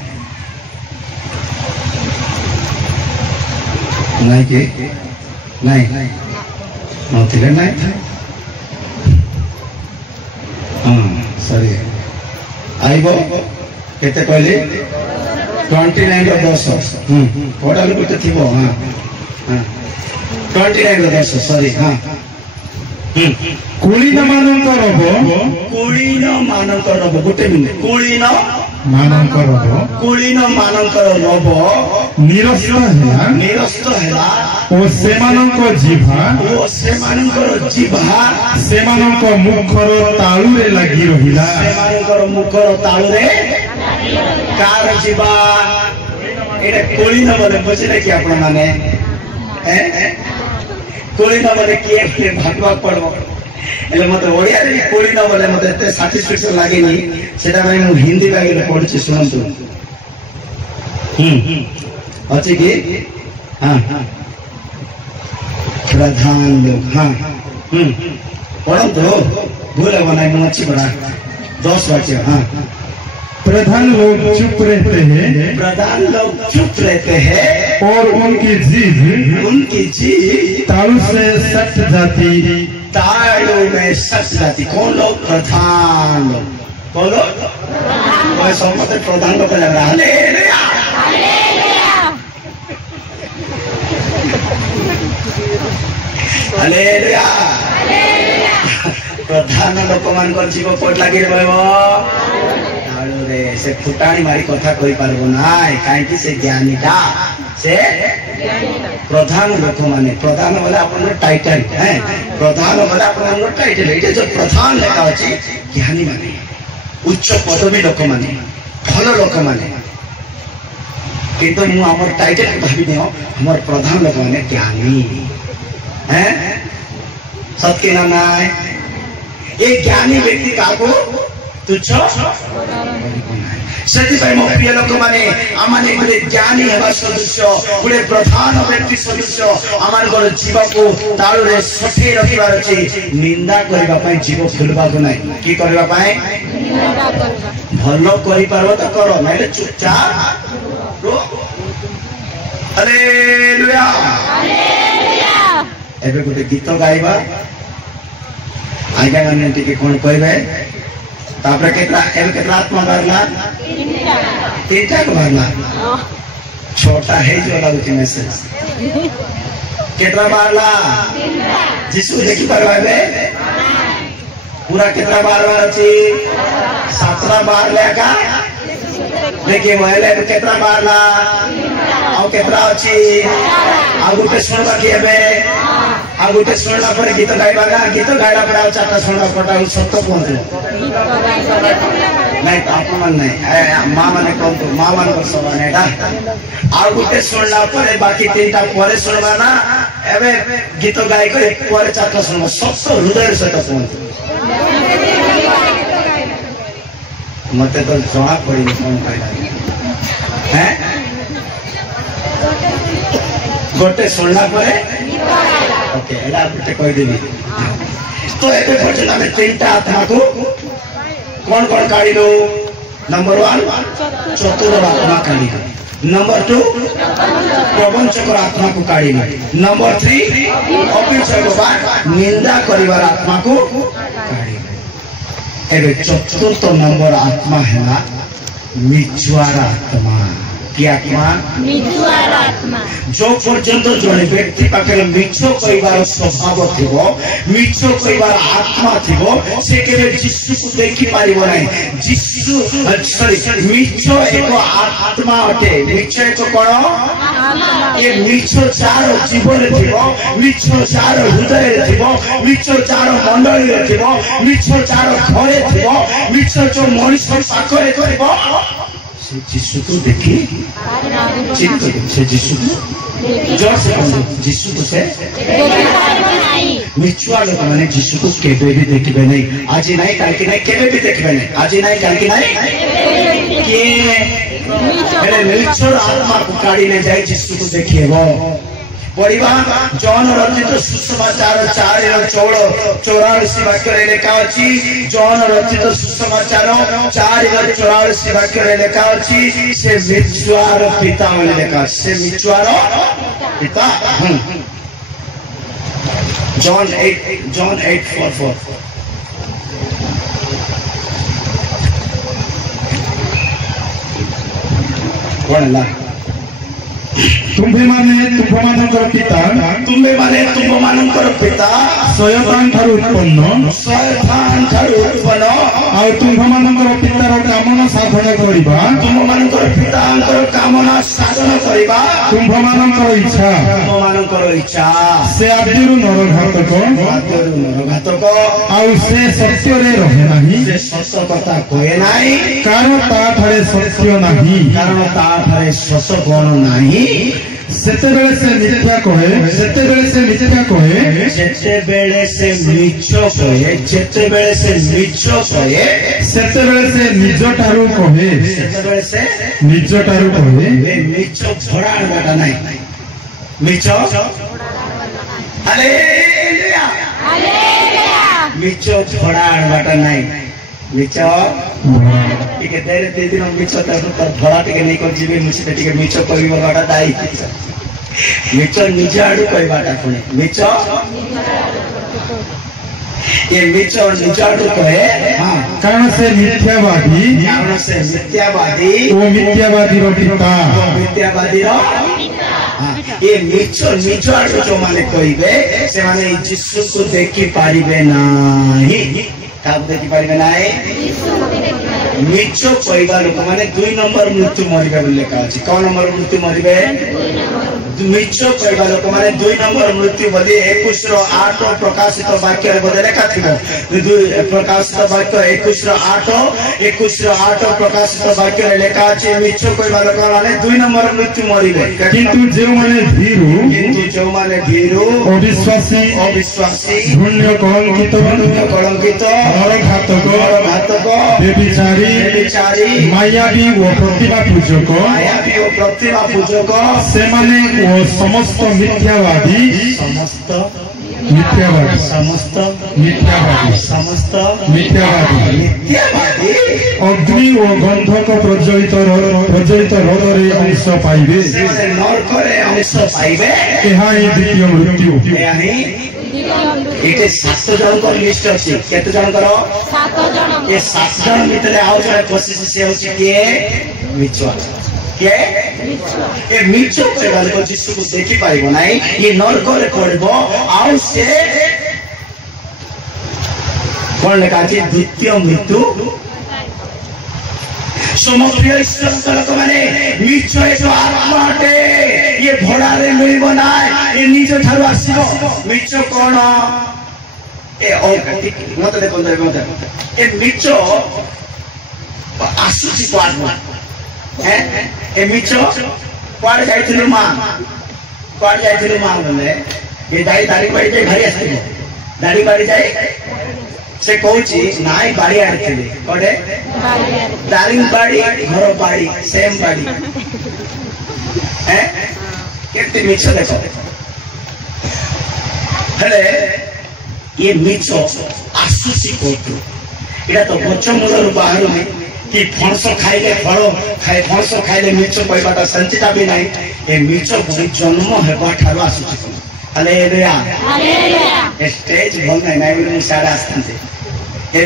नहीं कि नहीं नथिले नहीं हाँ सॉरी आइबो केते कहले 29 रो 10 कोडा गुटे थिबो हां हां 29 रो 10 सॉरी हां कुलीन मानंकर रब गोटे मिनिट कुलीन मानंकर रब निरस्त हैला ओ सेमानंक जिभा सेमानंक मुखर तालुरे लागि रहिला सेमानंकर मुखर तालुरे कार जिभा एटा कुलीन बोले बुझले कि आपण माने कोली न बोले किए भागवा पड़ो एले मते ओडिया रे कोली न बोले मते एते सैटिस्फैक्शन लागेनी सेटा भाई मु हिंदी बाइले पढछि सुनंतु अछि कि हां प्रधान लोग हां पढंतु भूले बनाई मु अछि बड़ा 10 वाक्य हां प्रधान लोग चुप रहते हैं और उनकी जीभ तालू से सट जाती कौन लोग प्रधान लोग कौन लोग मैं समझते प्रधान लोग लग रहा हालेलुया प्रधान लोक मान जीव कोट लगे से फुटाणी मारी कथा कहि पारबो नाय काहे कि से ज्ञानीटा से प्रधान लोक माने प्रधान वाला अपन टाइटल है प्रधान वाला अपन टाइटल एटे जो प्रधान लेखा अछि ज्ञानी माने उच्च पदवी लोक माने भलो लोक माने किंतु मु हमर टाइटल भाबी दियो हमर प्रधान लोक माने ज्ञानी हैं सत्य ना नाय ये ज्ञानी व्यक्ति काको तुच्छ से मो प्रिय लोक माने आमाने गोटे ज्ञानी हेबा सदृश्य गोटे प्रधान व्यक्ति सदृश्य आमान जीव को तालु रे सठे रखिबार अछि निंदा करबा पई जीव फुलबा को नै की करबा पई भलो करि पारो त करो नाइले चुपचाप रो हालेलुया हालेलुया एबे गोटे गीत गाइबा आज्ञा माने टिके कोन कहबे तापरे केतना आत्मा भरला तीनटा को भरला छोटा है जो लागुची मैसेज केतना भरला जिसु देखि परवाबे पूरा केतना बार अछि 17 बार लेका देखि मोहले केतना भरला आ केतना अछि आ गुटे सुनबा कि हेबे आ गुटे सुनला पर गीत गाइबा ना गीत गाइला पर चारटा सुनबा पटा सत्य कोन नहीं आपमान नहीं माँ माने कौन तो माँ मान को सवाल है डा और गुटे सुनला पर बाकी तीनटा परे सुनबा ना एबे गीत गाय को एक परे चारटा सुनबा सब हृदय से तो कौन मते तो जवा पड़ी कौन कहला हैं गोटे सुनला पर ओके एला गुटे कह देबी तो एबे पछला में तीनटा आत्मा को कौन कौन काढ़ी लो नंबर 1 चतुर आत्मा काढ़ी लो नंबर 2 प्रवंचक आत्मा को काढ़ी लो नंबर 3 निंदा करिवार आत्मा को काढ़ी लो एबे चतुर्थ नंबर आत्मा है मिछुआर आत्मा की आत्मा मिछुआर आत्मा जो पर्यंत जने व्यक्ति पाखे मिछ कहिबार स्वभाव थिबो मिछ कहिबार आत्मा थिबो से केबे यीशु को देखि पारिबो नै यीशु सॉरी मिछ एक आत्मा अटे मिछ एक कोन ये मिछ चार जीवन थिबो मिछ चार हृदय थिबो मिछ चार मंडली थिबो मिछ चार घरे थिबो मिछ जो मनुष्य पाखरे थिबो से यीशु को देखि चिंत से यीशु को जोर से यीशु को से मिछुआ लोग माने यीशु को केबे भी देखबे नहीं आज नहीं काल के नहीं केबे भी देखबे नहीं आज नहीं काल के नहीं के एले मिछुर आत्मा को काढ़ी ले जाय यीशु को देखिएबो पढ़िबा जॉन रचित सुसमाचार 4:44 वाक्य रे लिखा अछि जॉन रचित सुसमाचार 4:44 वाक्य रे लिखा अछि से मिछुआर पिता बोले लिखा से मिछुआर पिता John 8:44 कौन ला तुम्भे माने तुम्भमानंकर पिता तुम्भे माने तुम्भमानंकर पिता शयतान ठारू उत्पन्न और तुम्भमानंकर पितार कामना साधन करिबा तुम्भमानंकर पितांकर कामना साधन करिबा तुम्भमानंकर इच्छा से आदिरु नरघातक और से सत्य रे रहे नहीं से सत्य कथा कहे नहीं कारण ता ठारे सत्य नहीं कारण ता ठारे सत्य गुण नहीं सेतेबेले से मिथ्या कहे सेतेबेले से मिथ्या कहे जेतेबेले से मिछ कहे जेतेबेले से मिछ कहे सेतेबेले से निज ठारू कहे सेतेबेले से निज ठारू कहे वे मिछ झोड़ाण बाटा नहीं मिछ हालेलुया हालेलुया मिछ झोड़ाण बाटा नहीं मिछ टिके तेरे दे दिन मिछ त धड़ा टिके नहीं कर जीवे मुछि त टिके मिछ कहिबा बाटा दाई मिछ निज आडू कहबाटा पुणे मिछ ये मिछ निज आडू कहे हां कारण से मिथ्यावादी वो मिथ्यावादी रो पिता मिथ्यावादी रो ये मिछ निज आडू जो माने कहबे से माने यीशु को देखि पारिबे नाही काब देखि पारिबे नाही मिछ कहबा लोक माने 2 नंबर मृत्यु मरिबे लेखा अछि कोन नंबर मृत्यु मरिबे मिछ कहबा लोक माने 2 नंबर मृत्यु बदे 21:8 प्रकाशित वाक्य रे बदे लेखा थिबो प्रकाशित वाक्य 21:8 प्रकाशित वाक्य रे लेखा अछि मिछ कहबा लोक माने 2 नंबर मृत्यु मरिबे किंतु जो माने भीरु अविश्वासी धन्य कलंकित नरघातक व्यभिचारी मायावी व प्रतिमा पूजक से माने वो समस्त मिथ्यावादी अग्नि व गंधक प्रज्वलित रथरे अंश पाइबे यहाँ द्वितीय मृत्यु ये 7 जन लिस्ट अच्छी केते जन करो 7 ये 7 जन भितर आउ जने कोशिश से होची के मिछुआ के ए मिछो कहबा को यीशु को देखि पाइबो नाही ये नरक रे पड़बो आउ से कोन लेखा अछि द्वितीय मृत्यु समप्रिय ईश्वर लोक माने मिछो एक आत्माटे ये भोड़ा रे मिलबो नाही ये निज ठारू आसीबो मिछो कोन ए ओ मत देखो मत ए मिछो आसुची कोन ए मिछो कोन जाइथिलु मां बोले ये दाढ़ी बाड़ी जाई घरे आस्थिले दाढ़ी बाड़ी जाई से कहूची नाई बाड़ी आड़े कड़े दारिंग बाड़ी घर बाड़ी सेम बाड़ी केते मिछ देखो हेले ये मिछ आसुसी कोटु एटा तो बच्चा मूलर बाहर में कि फणस खाइले फल खाए फणस खाइले मिछ कहबाटा संचिता भी नहीं ए मिछ पुरी जन्म हेबा ठारो आसुची हालेलुया हालेलुया स्टेज भल नहीं बोले सारा आस्ते ए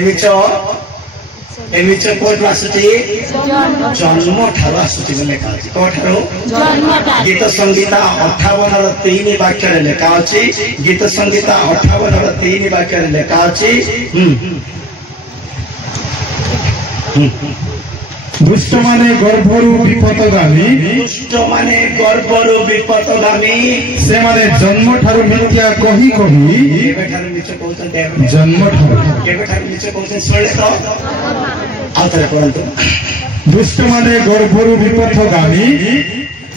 मिछ कोट आसुची जन्म ठारो आसुची बोले लेखा अछि को ठारो गीत संगीता 58 रो 3 वाक्य रे लेखा अछि गीत संगीता 58 रो 3 वाक्य रे लेखा अछि दुष्ट माने गर्भरु विपतगामी से माने जन्म ठारू मिथ्या कही केबे ठारू मिछ कहउछन्ते जन्म ठारू केबे ठारू मिछ कहउछन सुनले तो आउथरे पढंतु दुष्ट माने गर्भरु विपथगामी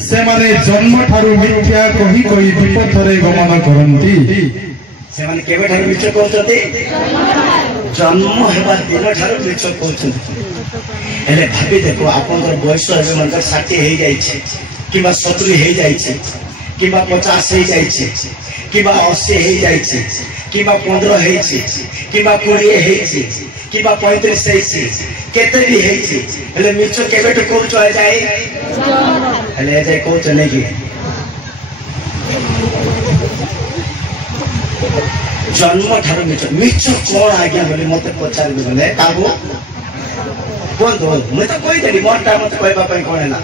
से माने जन्म ठारू मिथ्या कही कही विपथरे गमन करंती से माने केबे ठारू मिछ कहउछन्ते जन्म हेबा दिन ठारू मिछ कहउछन्ते एले भाबी देखो आपनकर बयस एबे मनकर 60 हे जाय छै किबा 70 हे जाय छै किबा 50 हे जाय छै किबा 80 हे जाय छै किबा 15 हे छै किबा 20 हे छै किबा 35 हे छै केते भी हे छै एले मिछ केबे तो को चले जाय एले जाय को चले की जन्म ठार मिछ मिछ कौन आज्ञा बोले मत पचार बोले काबू कहतु मुझे तो कहीदेली मोटा मत कहवाई कौन है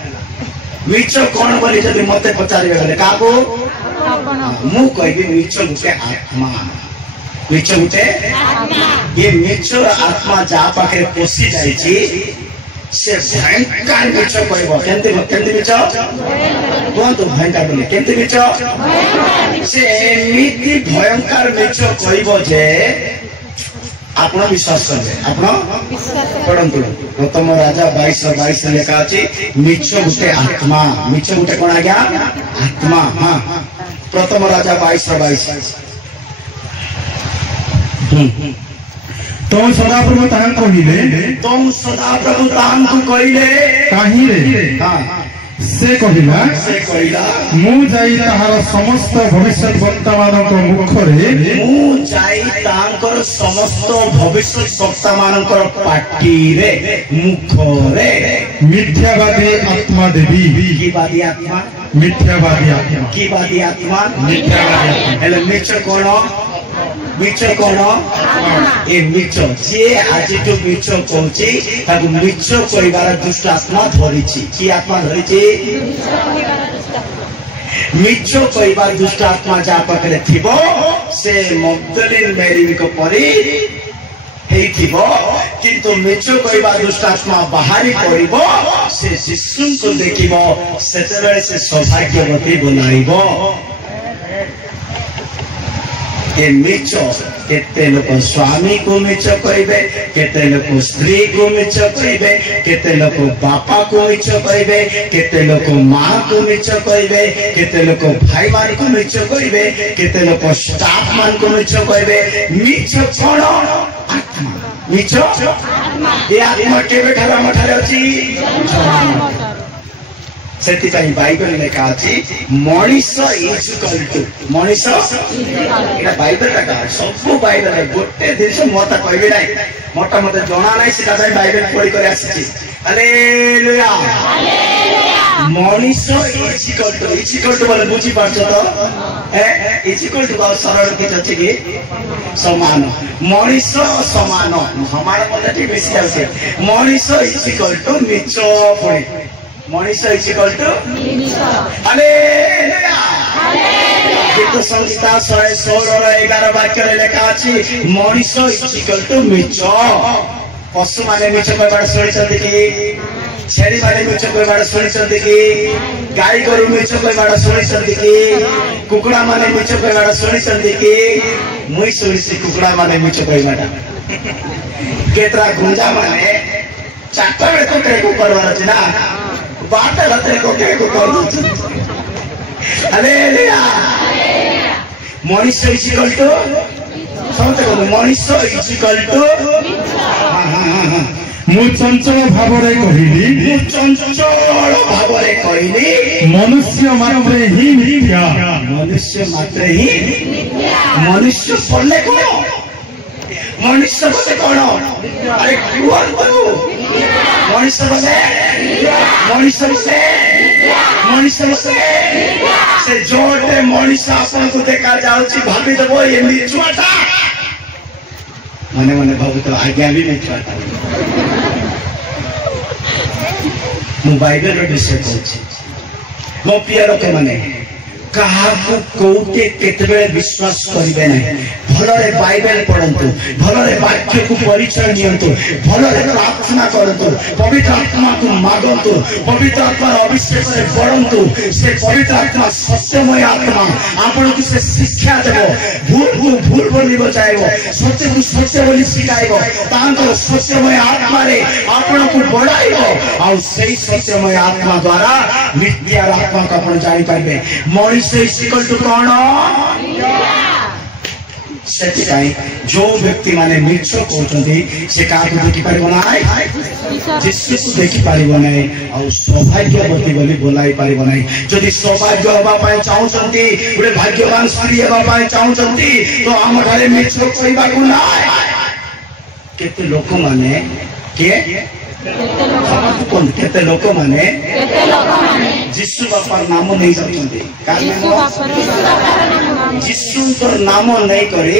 मिछ कौन बोली जब मत पचारे बोले काबू मु कहि मिछ गुटे आत्मा मिछ गुटे ये मिछ आत्मा जा पाखे पशि जाइछि से भयंकर मिछ कहबो केंते मिछ कहतु भयंकर बोले केंते मिछ से एमिति भयंकर मिछ कहबो जे आपण विश्वास करबे आपण पढ़ंतु प्रथम राजा 22 लिखा अछि मिछ गुटे आत्मा मिछ गुटे कोन आज्ञा आत्मा हां प्रथम राजा 22 तो सदाप्रभु ताहां कहिले तो सदाप्रभु ताहां कहिले काहे रे हां से कहिला मु जाई ताहार समस्त भविष्यवक्ता मानक मुखरे मु जाई तांकर समस्त भविष्यवक्ता मानकर पाटी रे मुखरे मिथ्यावादी आत्मा देवी की बादी आत्मा मिथ्यावादी आत्मा की बादी आत्मा मिथ्यावादी हेले मिछ कोन ए मिछ जे आज तो मिछ कहछि ताकु मिछ कहबार दुष्ट आत्मा धरिछि की आत्मा धरिछि मिछ कहबार दुष्ट आत्मा जा पाखरे थिबो से मगदलीन मेरी को परी हेइथिबो किंतु मिछ कहबार दुष्ट आत्मा बाहरी पड़िबो से यीशु को देखिबो सेतेबेले से सौभाग्यवती बनाइबो ये मिछ केते लोक स्वामी को मिछ कहबे केते लोक स्त्री को मिछ कहबे केते लोक बापा को मिछ कहबे केते लोक मां को मिछ कहबे केते लोक भाई मान को मिछ कहबे केते लोक स्टाफ मान को मिछ कहबे मिछ कोन आत्मा मिछ आत्मा ये आत्मा केबे ठारा मठारे अछि सेति पई बाइबल लेखा अछि मनीष इज इक्वल टू मनीष एटा बाइबल लेखा सब बाइबल है गोटे दिन मत कहबे नै मोटा मत जणा नै सेटा पई बाइबल पढि करे आछि hallelujah hallelujah Manish is equal to बोले बुझी पाछो तो इज इक्वल टू का सरल किछ अछि कि समान मनीष समान हमारा बोले ठीक बेसी आछे मनीष इज इक्वल टू मिछ पडे मनीष इज इक्वल टू हालेलुया गीत संहिता 116 वाक्य लेखा अछि मनीष इज इक्वल टू मिछ पशु माने मिछ कहबार सुनिछन्ति कि छेड़ी माने मिछ कहबार सुनिछन्ति कि गाय गरु मिछ कहबार सुनिछन्ति कि कुकुड़ा माने मिछ कहबार सुनिछन्ति कि मुई सुनिछि कुकुड़ा माने मिछ कहबाटा केतरा गुंजा माने चारटा बेले तो केको करबार अछि ना बाटा राते को केको कर hallelujah Manish is equal to समते को मनीष इज इक्वल टू मु चंचल भावरे कहली मनुष्य मात्रे ही मिथ्या मनुष्य पड़ले कौन मनुष्य बोले कौन अरे मनुष्य बोले से जोटे मनुष्य आपन को देखा जाउची भाभी देबो ये मिछुआटा मने मने भाबु तो आज्ञा भी मिछुआटा मु बाइबल रो विषय कहछि मो प्रिय लोक माने काहाकू कोते केतबे विश्वास करिबे नै भलरे बाइबल पढंतु भलरे वाक्य को परिचय नियंतु भलरे प्रार्थना करंतु पवित्र आत्मा को मागंतु पवित्र आत्मा अभिषेक से पढंतु से पवित्र आत्मा सत्यमय आत्मा आपन को से शिक्षा देबो भूल को भूल बोली बचाइबो सत्य को सत्य बोली सिखाइबो तांको सत्यमय आत्मा रे आपन को बढ़ाइबो आ सेही सत्यमय आत्मा द्वारा मिथ्या आत्मा को आपन जानि पाइबे से इक्वल टू कौन जो व्यक्ति माने मिछ कहते से क्या देखी पार ना जीशु को देखी पार ना और सौभाग्यवती बोली बोलाई पार ना जदि सौभाग्य हवा चाहते गोटे भाग्यवान स्त्री हवा चाहते तो आम ठारे मिछ कहवा ना केते लोक माने केते लोक माने जीशु बापार नाम नहीं जाते जीशुଙ୍କର ନାମ ନେଇ କରି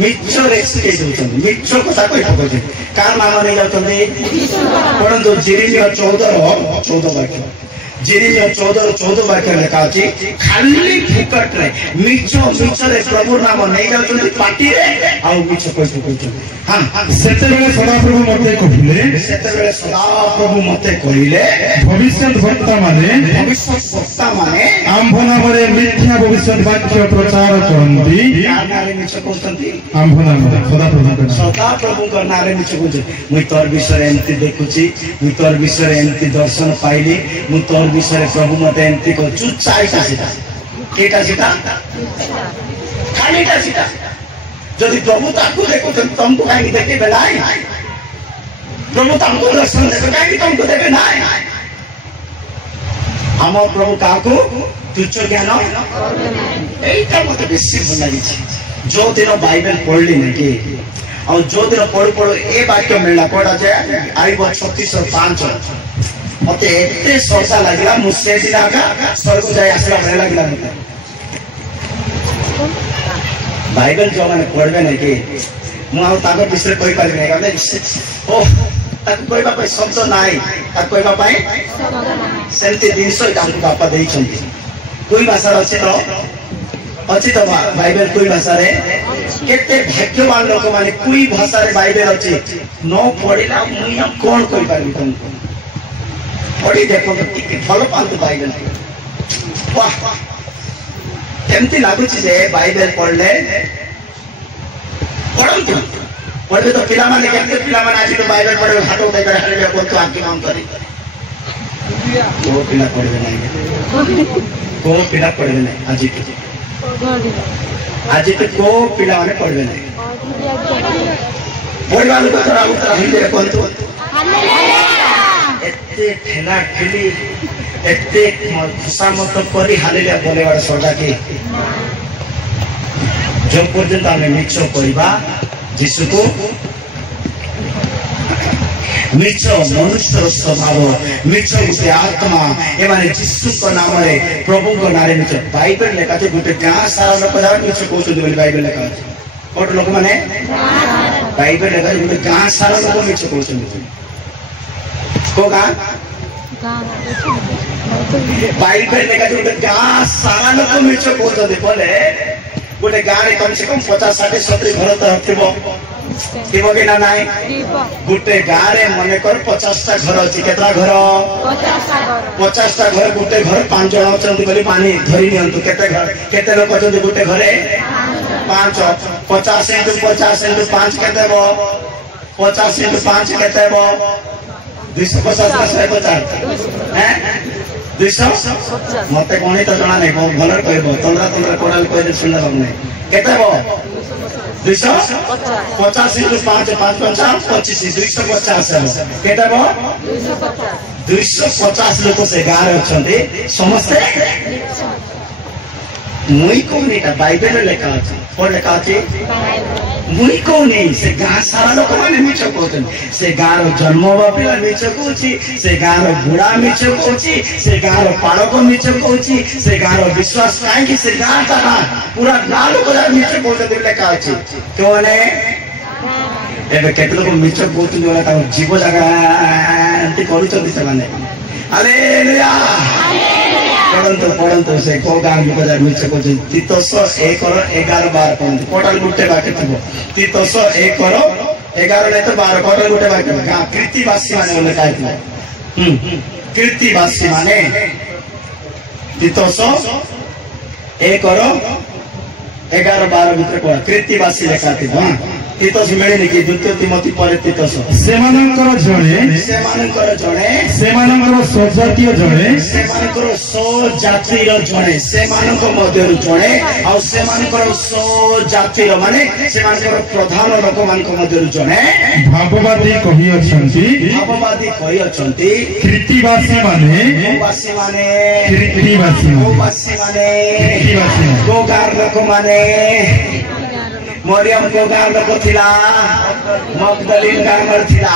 ମିଛରେ ଶିଖେଇ ଦଉଛନ୍ତି, ମିଛ କଥା କହି ପକଉଛନ୍ତି। କାହାର ନାମ ନେଇ ଯାଉଛନ୍ତି? ପଢନ୍ତୁ ଜେରେମିୟା 14 ବାକ୍ୟ। ଜେରେମିୟା 14 ବାକ୍ୟ ଲେଖା ଅଛି, ଖାଲି ଫୁକଟରେ ମିଛରେ ପ୍ରଭୁ ନାମ ନେଇ ଯାଉଛନ୍ତି ପାଟିରେ, ଆଉ ମିଛ କହି ପକଉଛନ୍ତି। ସେତେବେଳେ ସଦାପ୍ରଭୁ ମତେ କହିଲେ, ଭବିଷ୍ୟତ ବକ୍ତା ମାନେ ଆମ୍ଭ ନାମରେ ମିଥ୍ୟା ଭବିଷ୍ୟତ ବାକ୍ୟ ପ୍ରଚାର କରନ୍ତି। ମିଛ କହୁଛନ୍ତି ଆମ୍ଭ ନାମରେ, ସଦାପ୍ରଭୁଙ୍କ ନାଁରେ ମିଛ କହୁଛନ୍ତି। ମୁଇଁ ତୋର ବିଷୟରେ ଏମିତି ଦେଖୁଛି, ମୁଇଁ ତୋର ବିଷୟରେ ଏମିତି ଦର୍ଶନ ପାଇଲି, ମୁଁ ତୋର ବିଷୟରେ ପ୍ରଭୁ ମତେ ଏମିତି କରୁଛୁ। ଚାରିଟା ସେଟା, କେଇଟା ସେଟା? ଖାଲିଟା ସେଟା। ଯଦି ପ୍ରଭୁ ତାକୁ ଦେଖୁଛନ୍ତି ତମକୁ କାହିଁକି ଦେଖିବେ ନାହିଁ? ପ୍ରଭୁ ତାଙ୍କୁ ଦର୍ଶନ ଦେବେ କାହିଁକି ତମକୁ ଦେବେ ନାହିଁ? ଆମ ପ୍ରଭୁ କାହାକୁ ତୁଚ୍ଛ ଜ୍ଞାନ, এইটা মতো বেশি ভাল লাগিছে। ଯୋଉ ଦିନ ବାଇବେଲ ପଢିଲି ନାକି, ଆଉ ଯୋଉ ଦିନ ପଢୁ ପଢୁ ଏ ବାକ୍ୟ ମିଳିଲା କୋଉଟା ଯେ ଆଇବ 3605, ମତେ ଏତେ ସରସା ଲାଗିଲା, ମୁଁ ସେଦିନ ଆକା ସ୍ୱର୍ଗ ଯାଇ ଆସିଲା ଭଳିଆ ଲାଗିଲା ମତେ। ବାଇବେଲ ଯୋଉମାନେ ପଢିବେ ନାକି, ମୁଁ ଆଉ ତାଙ୍କ ବିଷୟରେ କହିପାରିବି ନାହିଁ, ତାକୁ କହିବା ପାଇଁ ଶବ୍ଦ ନାହିଁ, ତାକୁ କହିବା ପାଇଁ ସେମିତି ଜିନିଷ ତାଙ୍କୁ ବାପା ଦେଇଛନ୍ତି। କୋଇ ଭାଷାରେ ଅଛି ତ ବାଇବେଲ କୋଇ ଭାଷାରେ? କେତେ ଭାଗ୍ୟବାନ ଲୋକମାନେ କୋଇ ଭାଷାରେ ବାଇବେଲ ଅଛି। ନ ପଢିଲା ମୁଇଁ ଆଉ କଣ କହିପାରିବି ତମକୁ? ପଢି ଦେଖନ୍ତୁ, ଟିକେ ଭଲ ପାଆନ୍ତୁ ବାଇବେଲ। କେମିତି ଲାଗୁଛି ଯେ ବାଇବେଲ ପଢିଲେ? ପଢନ୍ତୁ, ପଢିବେ ତ ପିଲାମାନେ, କେତେ ପିଲାମାନେ ଆଜି ତ ବାଇବେଲ ପଢିବେ, ହାତ ଉଠାଇବେ, ହାଲେଲୁୟା କୁହନ୍ତୁ, ଆଙ୍କି କାମ କରି। କୋଉ ପିଲା ପଢିବେ ନାହିଁ, କୋଉ ପିଲା ପଢିବେ ନାହିଁ ଆଜି ତ କୋଉ ପିଲାମାନେ ପଢିବେ ନାହିଁ। ପଢିବା ଲୋକ ହାଲେଲୁୟା କୁହନ୍ତୁ। ଏତେ ଠେଲା ଠେଲି, ଏତେ ଖୁସାମତ କରି ହାଲେଲୁୟା ବୋଲେବାର ସର୍ଟା କି? जो पर्यंत आम मिछ कहवा जीशुको, मिछ मनुष्य स्वभाव, मिछ गोटे आत्मा, एमाने जीशु नाम प्रभु नाम मिछ। बाइबल लेखा गोटे गाँ सारा लोक मिछ कहते बाइबल लेखा अच्छे। कौट लोक मैंने बाइबल लेखा गोटे गाँ सारा लोक मिछ कहते। को गाँ बाइबल लेखा गोटे गाँ सारा लोक मिछ कहते बोले गोटे गाँव में कम से कम 50-60-70 घर तो थी कि ना नाई? गोटे गाँव में मन कर 50टा घर अच्छी, केतरा घर? 50टा घर। गोटे घर 5 जन अच्छा बोली पानी धरी नियंतु, केते घर, केते लोक अच्छा गोटे घरे 5। 50 × 50 × 5 केते बो? 50 × 5 केते बो? 250 × 150 हैं? 200 मत गणित जना नहीं, भल कह तंद्रा कोड़ाल कह शुणा नहीं। केते बो? 250 × 5 5 5 25 250 केते बो? 250 लोक से गाँव अच्छा समस्ते। मुई कौन एटा बाइबल लेखा अच्छे, कौन लेखा अच्छे? मुई कौन से गाँ सारा लोक मैंने मिछ कहते। से गाँव जन्म पिला मिछ कहूँ, से गाँव बुढ़ा मिछ कहूँ, से गाँव पाड़क मिछ कहूँ, से गाँव विश्वास कहीं से गाँ का पूरा गाँ लोक मिछ कहते लेखा अच्छे। क्यों केते लोक मिछ कहते जीव जगह एमती कर। पढ़ंतु पढ़ंतु से को गाँव लोक मिछ कहते। तीतस 1:11-12 पढ़ंतु, टोटाल गोटे बाक्य थी। तीतस 1:11 नहीं तो 12 टोटाल गोटे बाक्य। गाँ कृतिवासी माने लिखा है, कृतिवासी माने तीतस 1:11-12 भीतर पढ़ा कृतिवासी लिखा थी। तीतस मिले कि द्वितीय तिमोथी पर तीतस सेमानंकर जणे सेमानंकर स्वजातीय जणे स्वजातिर जणे सेमानंक मध्यरु जणे आ सेमानंकर स्वजातिर माने सेमानंकर प्रधान लोक मानक मध्यरु जणे भाववादी कहि अछंती कृतिवासी माने गोगार लोक माने मरियम को गाँव लोक थिला, मगदलीन गाँव थिला।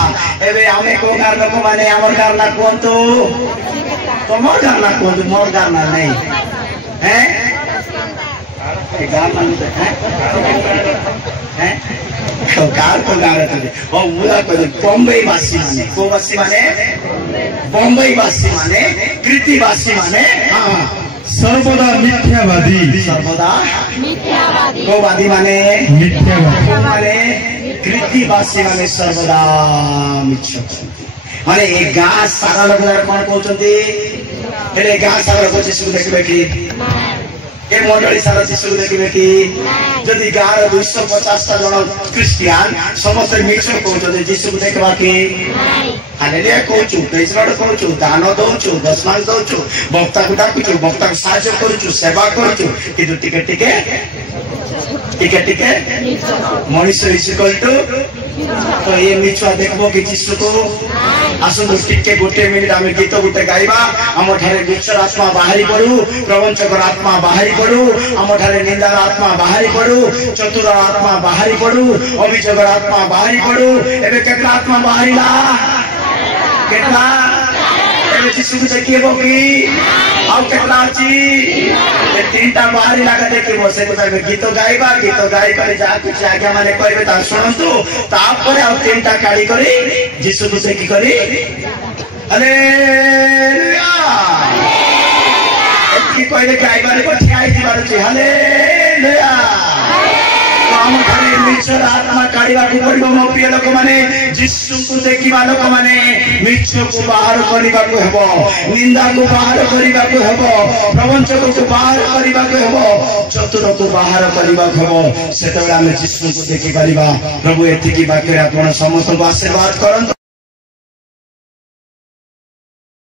एबे आमे को गाँव लोक माने हमर गाँव ना कोंतु, तमर गाँव ना कोंतु, मोर गाँव ना नहीं हैं। गाँव मान गाँव तो गाँव बम्बई वासी माने को वासी माने बम्बई वासी माने कृतिवासी माने सर्वदा मिथ्यावादी सर्वदा कोवादी माने मिथ्यावादी माने कृतिवासी माने सर्वदा मिछ माने ए गाँ सारा लोक कौन कहते हेले गाँ सारा लोक जीशु देखिबे कि ए मंडली सारा जीशु देखिबे कि जदि गाँव 250 जन क्रिस्टियान समस्त मिछ कहते जीशु देखबा कि हालेलुया कहूँ प्रेज लॉर्ड कहूँ दान दौचु दशमान दौचु भक्ता को डाकुचु भक्ता को साहाय्य करुचु सेवा करुचु किंतु टिके टिके टिके टिके मनीष इक्वल टू तो ये मिछुआ देखबो कि जीशु को आसंतु टिके गोटे मिनिट आम गीत गोटे गाइबा आम ठारे मिछर आत्मा बाहरी पड़ू प्रवंचकर आत्मा बाहरी पड़ू आम ठारे निंदार आत्मा बाहरी पड़ू चतुर आत्मा बाहरी पड़ू अभिजोगर आत्मा बाहरी पड़ू एबे केतना आत्मा बाहरीला केतना एबे जीशु को देखिबो कि आउ केतना अछि ए तीनटा बाहरी लागा देखिबो से को गीत गाइबा गीत गाई करे जा कुछ आज्ञा माने करबे ता सुनंतु तापर आउ तीनटा काढी करी जीशु को देखि करी हालेलुया एति कहले गाइबारे को ठियाई दिबार छै हालेलुया हम खाली मिछर आत्मा काढ़ा पड़ो मो प्रिय लोक मैंने जीशु को देखा लोक मैंने मिछ को बाहर करने को हेब निंदा को बाहर करने को हेब प्रवंचक को बाहर करने को हेब चतुर को बाहर करने को हेब से जीशु को देखी पार प्रभु एति वाक्य आप समस्त को आशीर्वाद करंतु।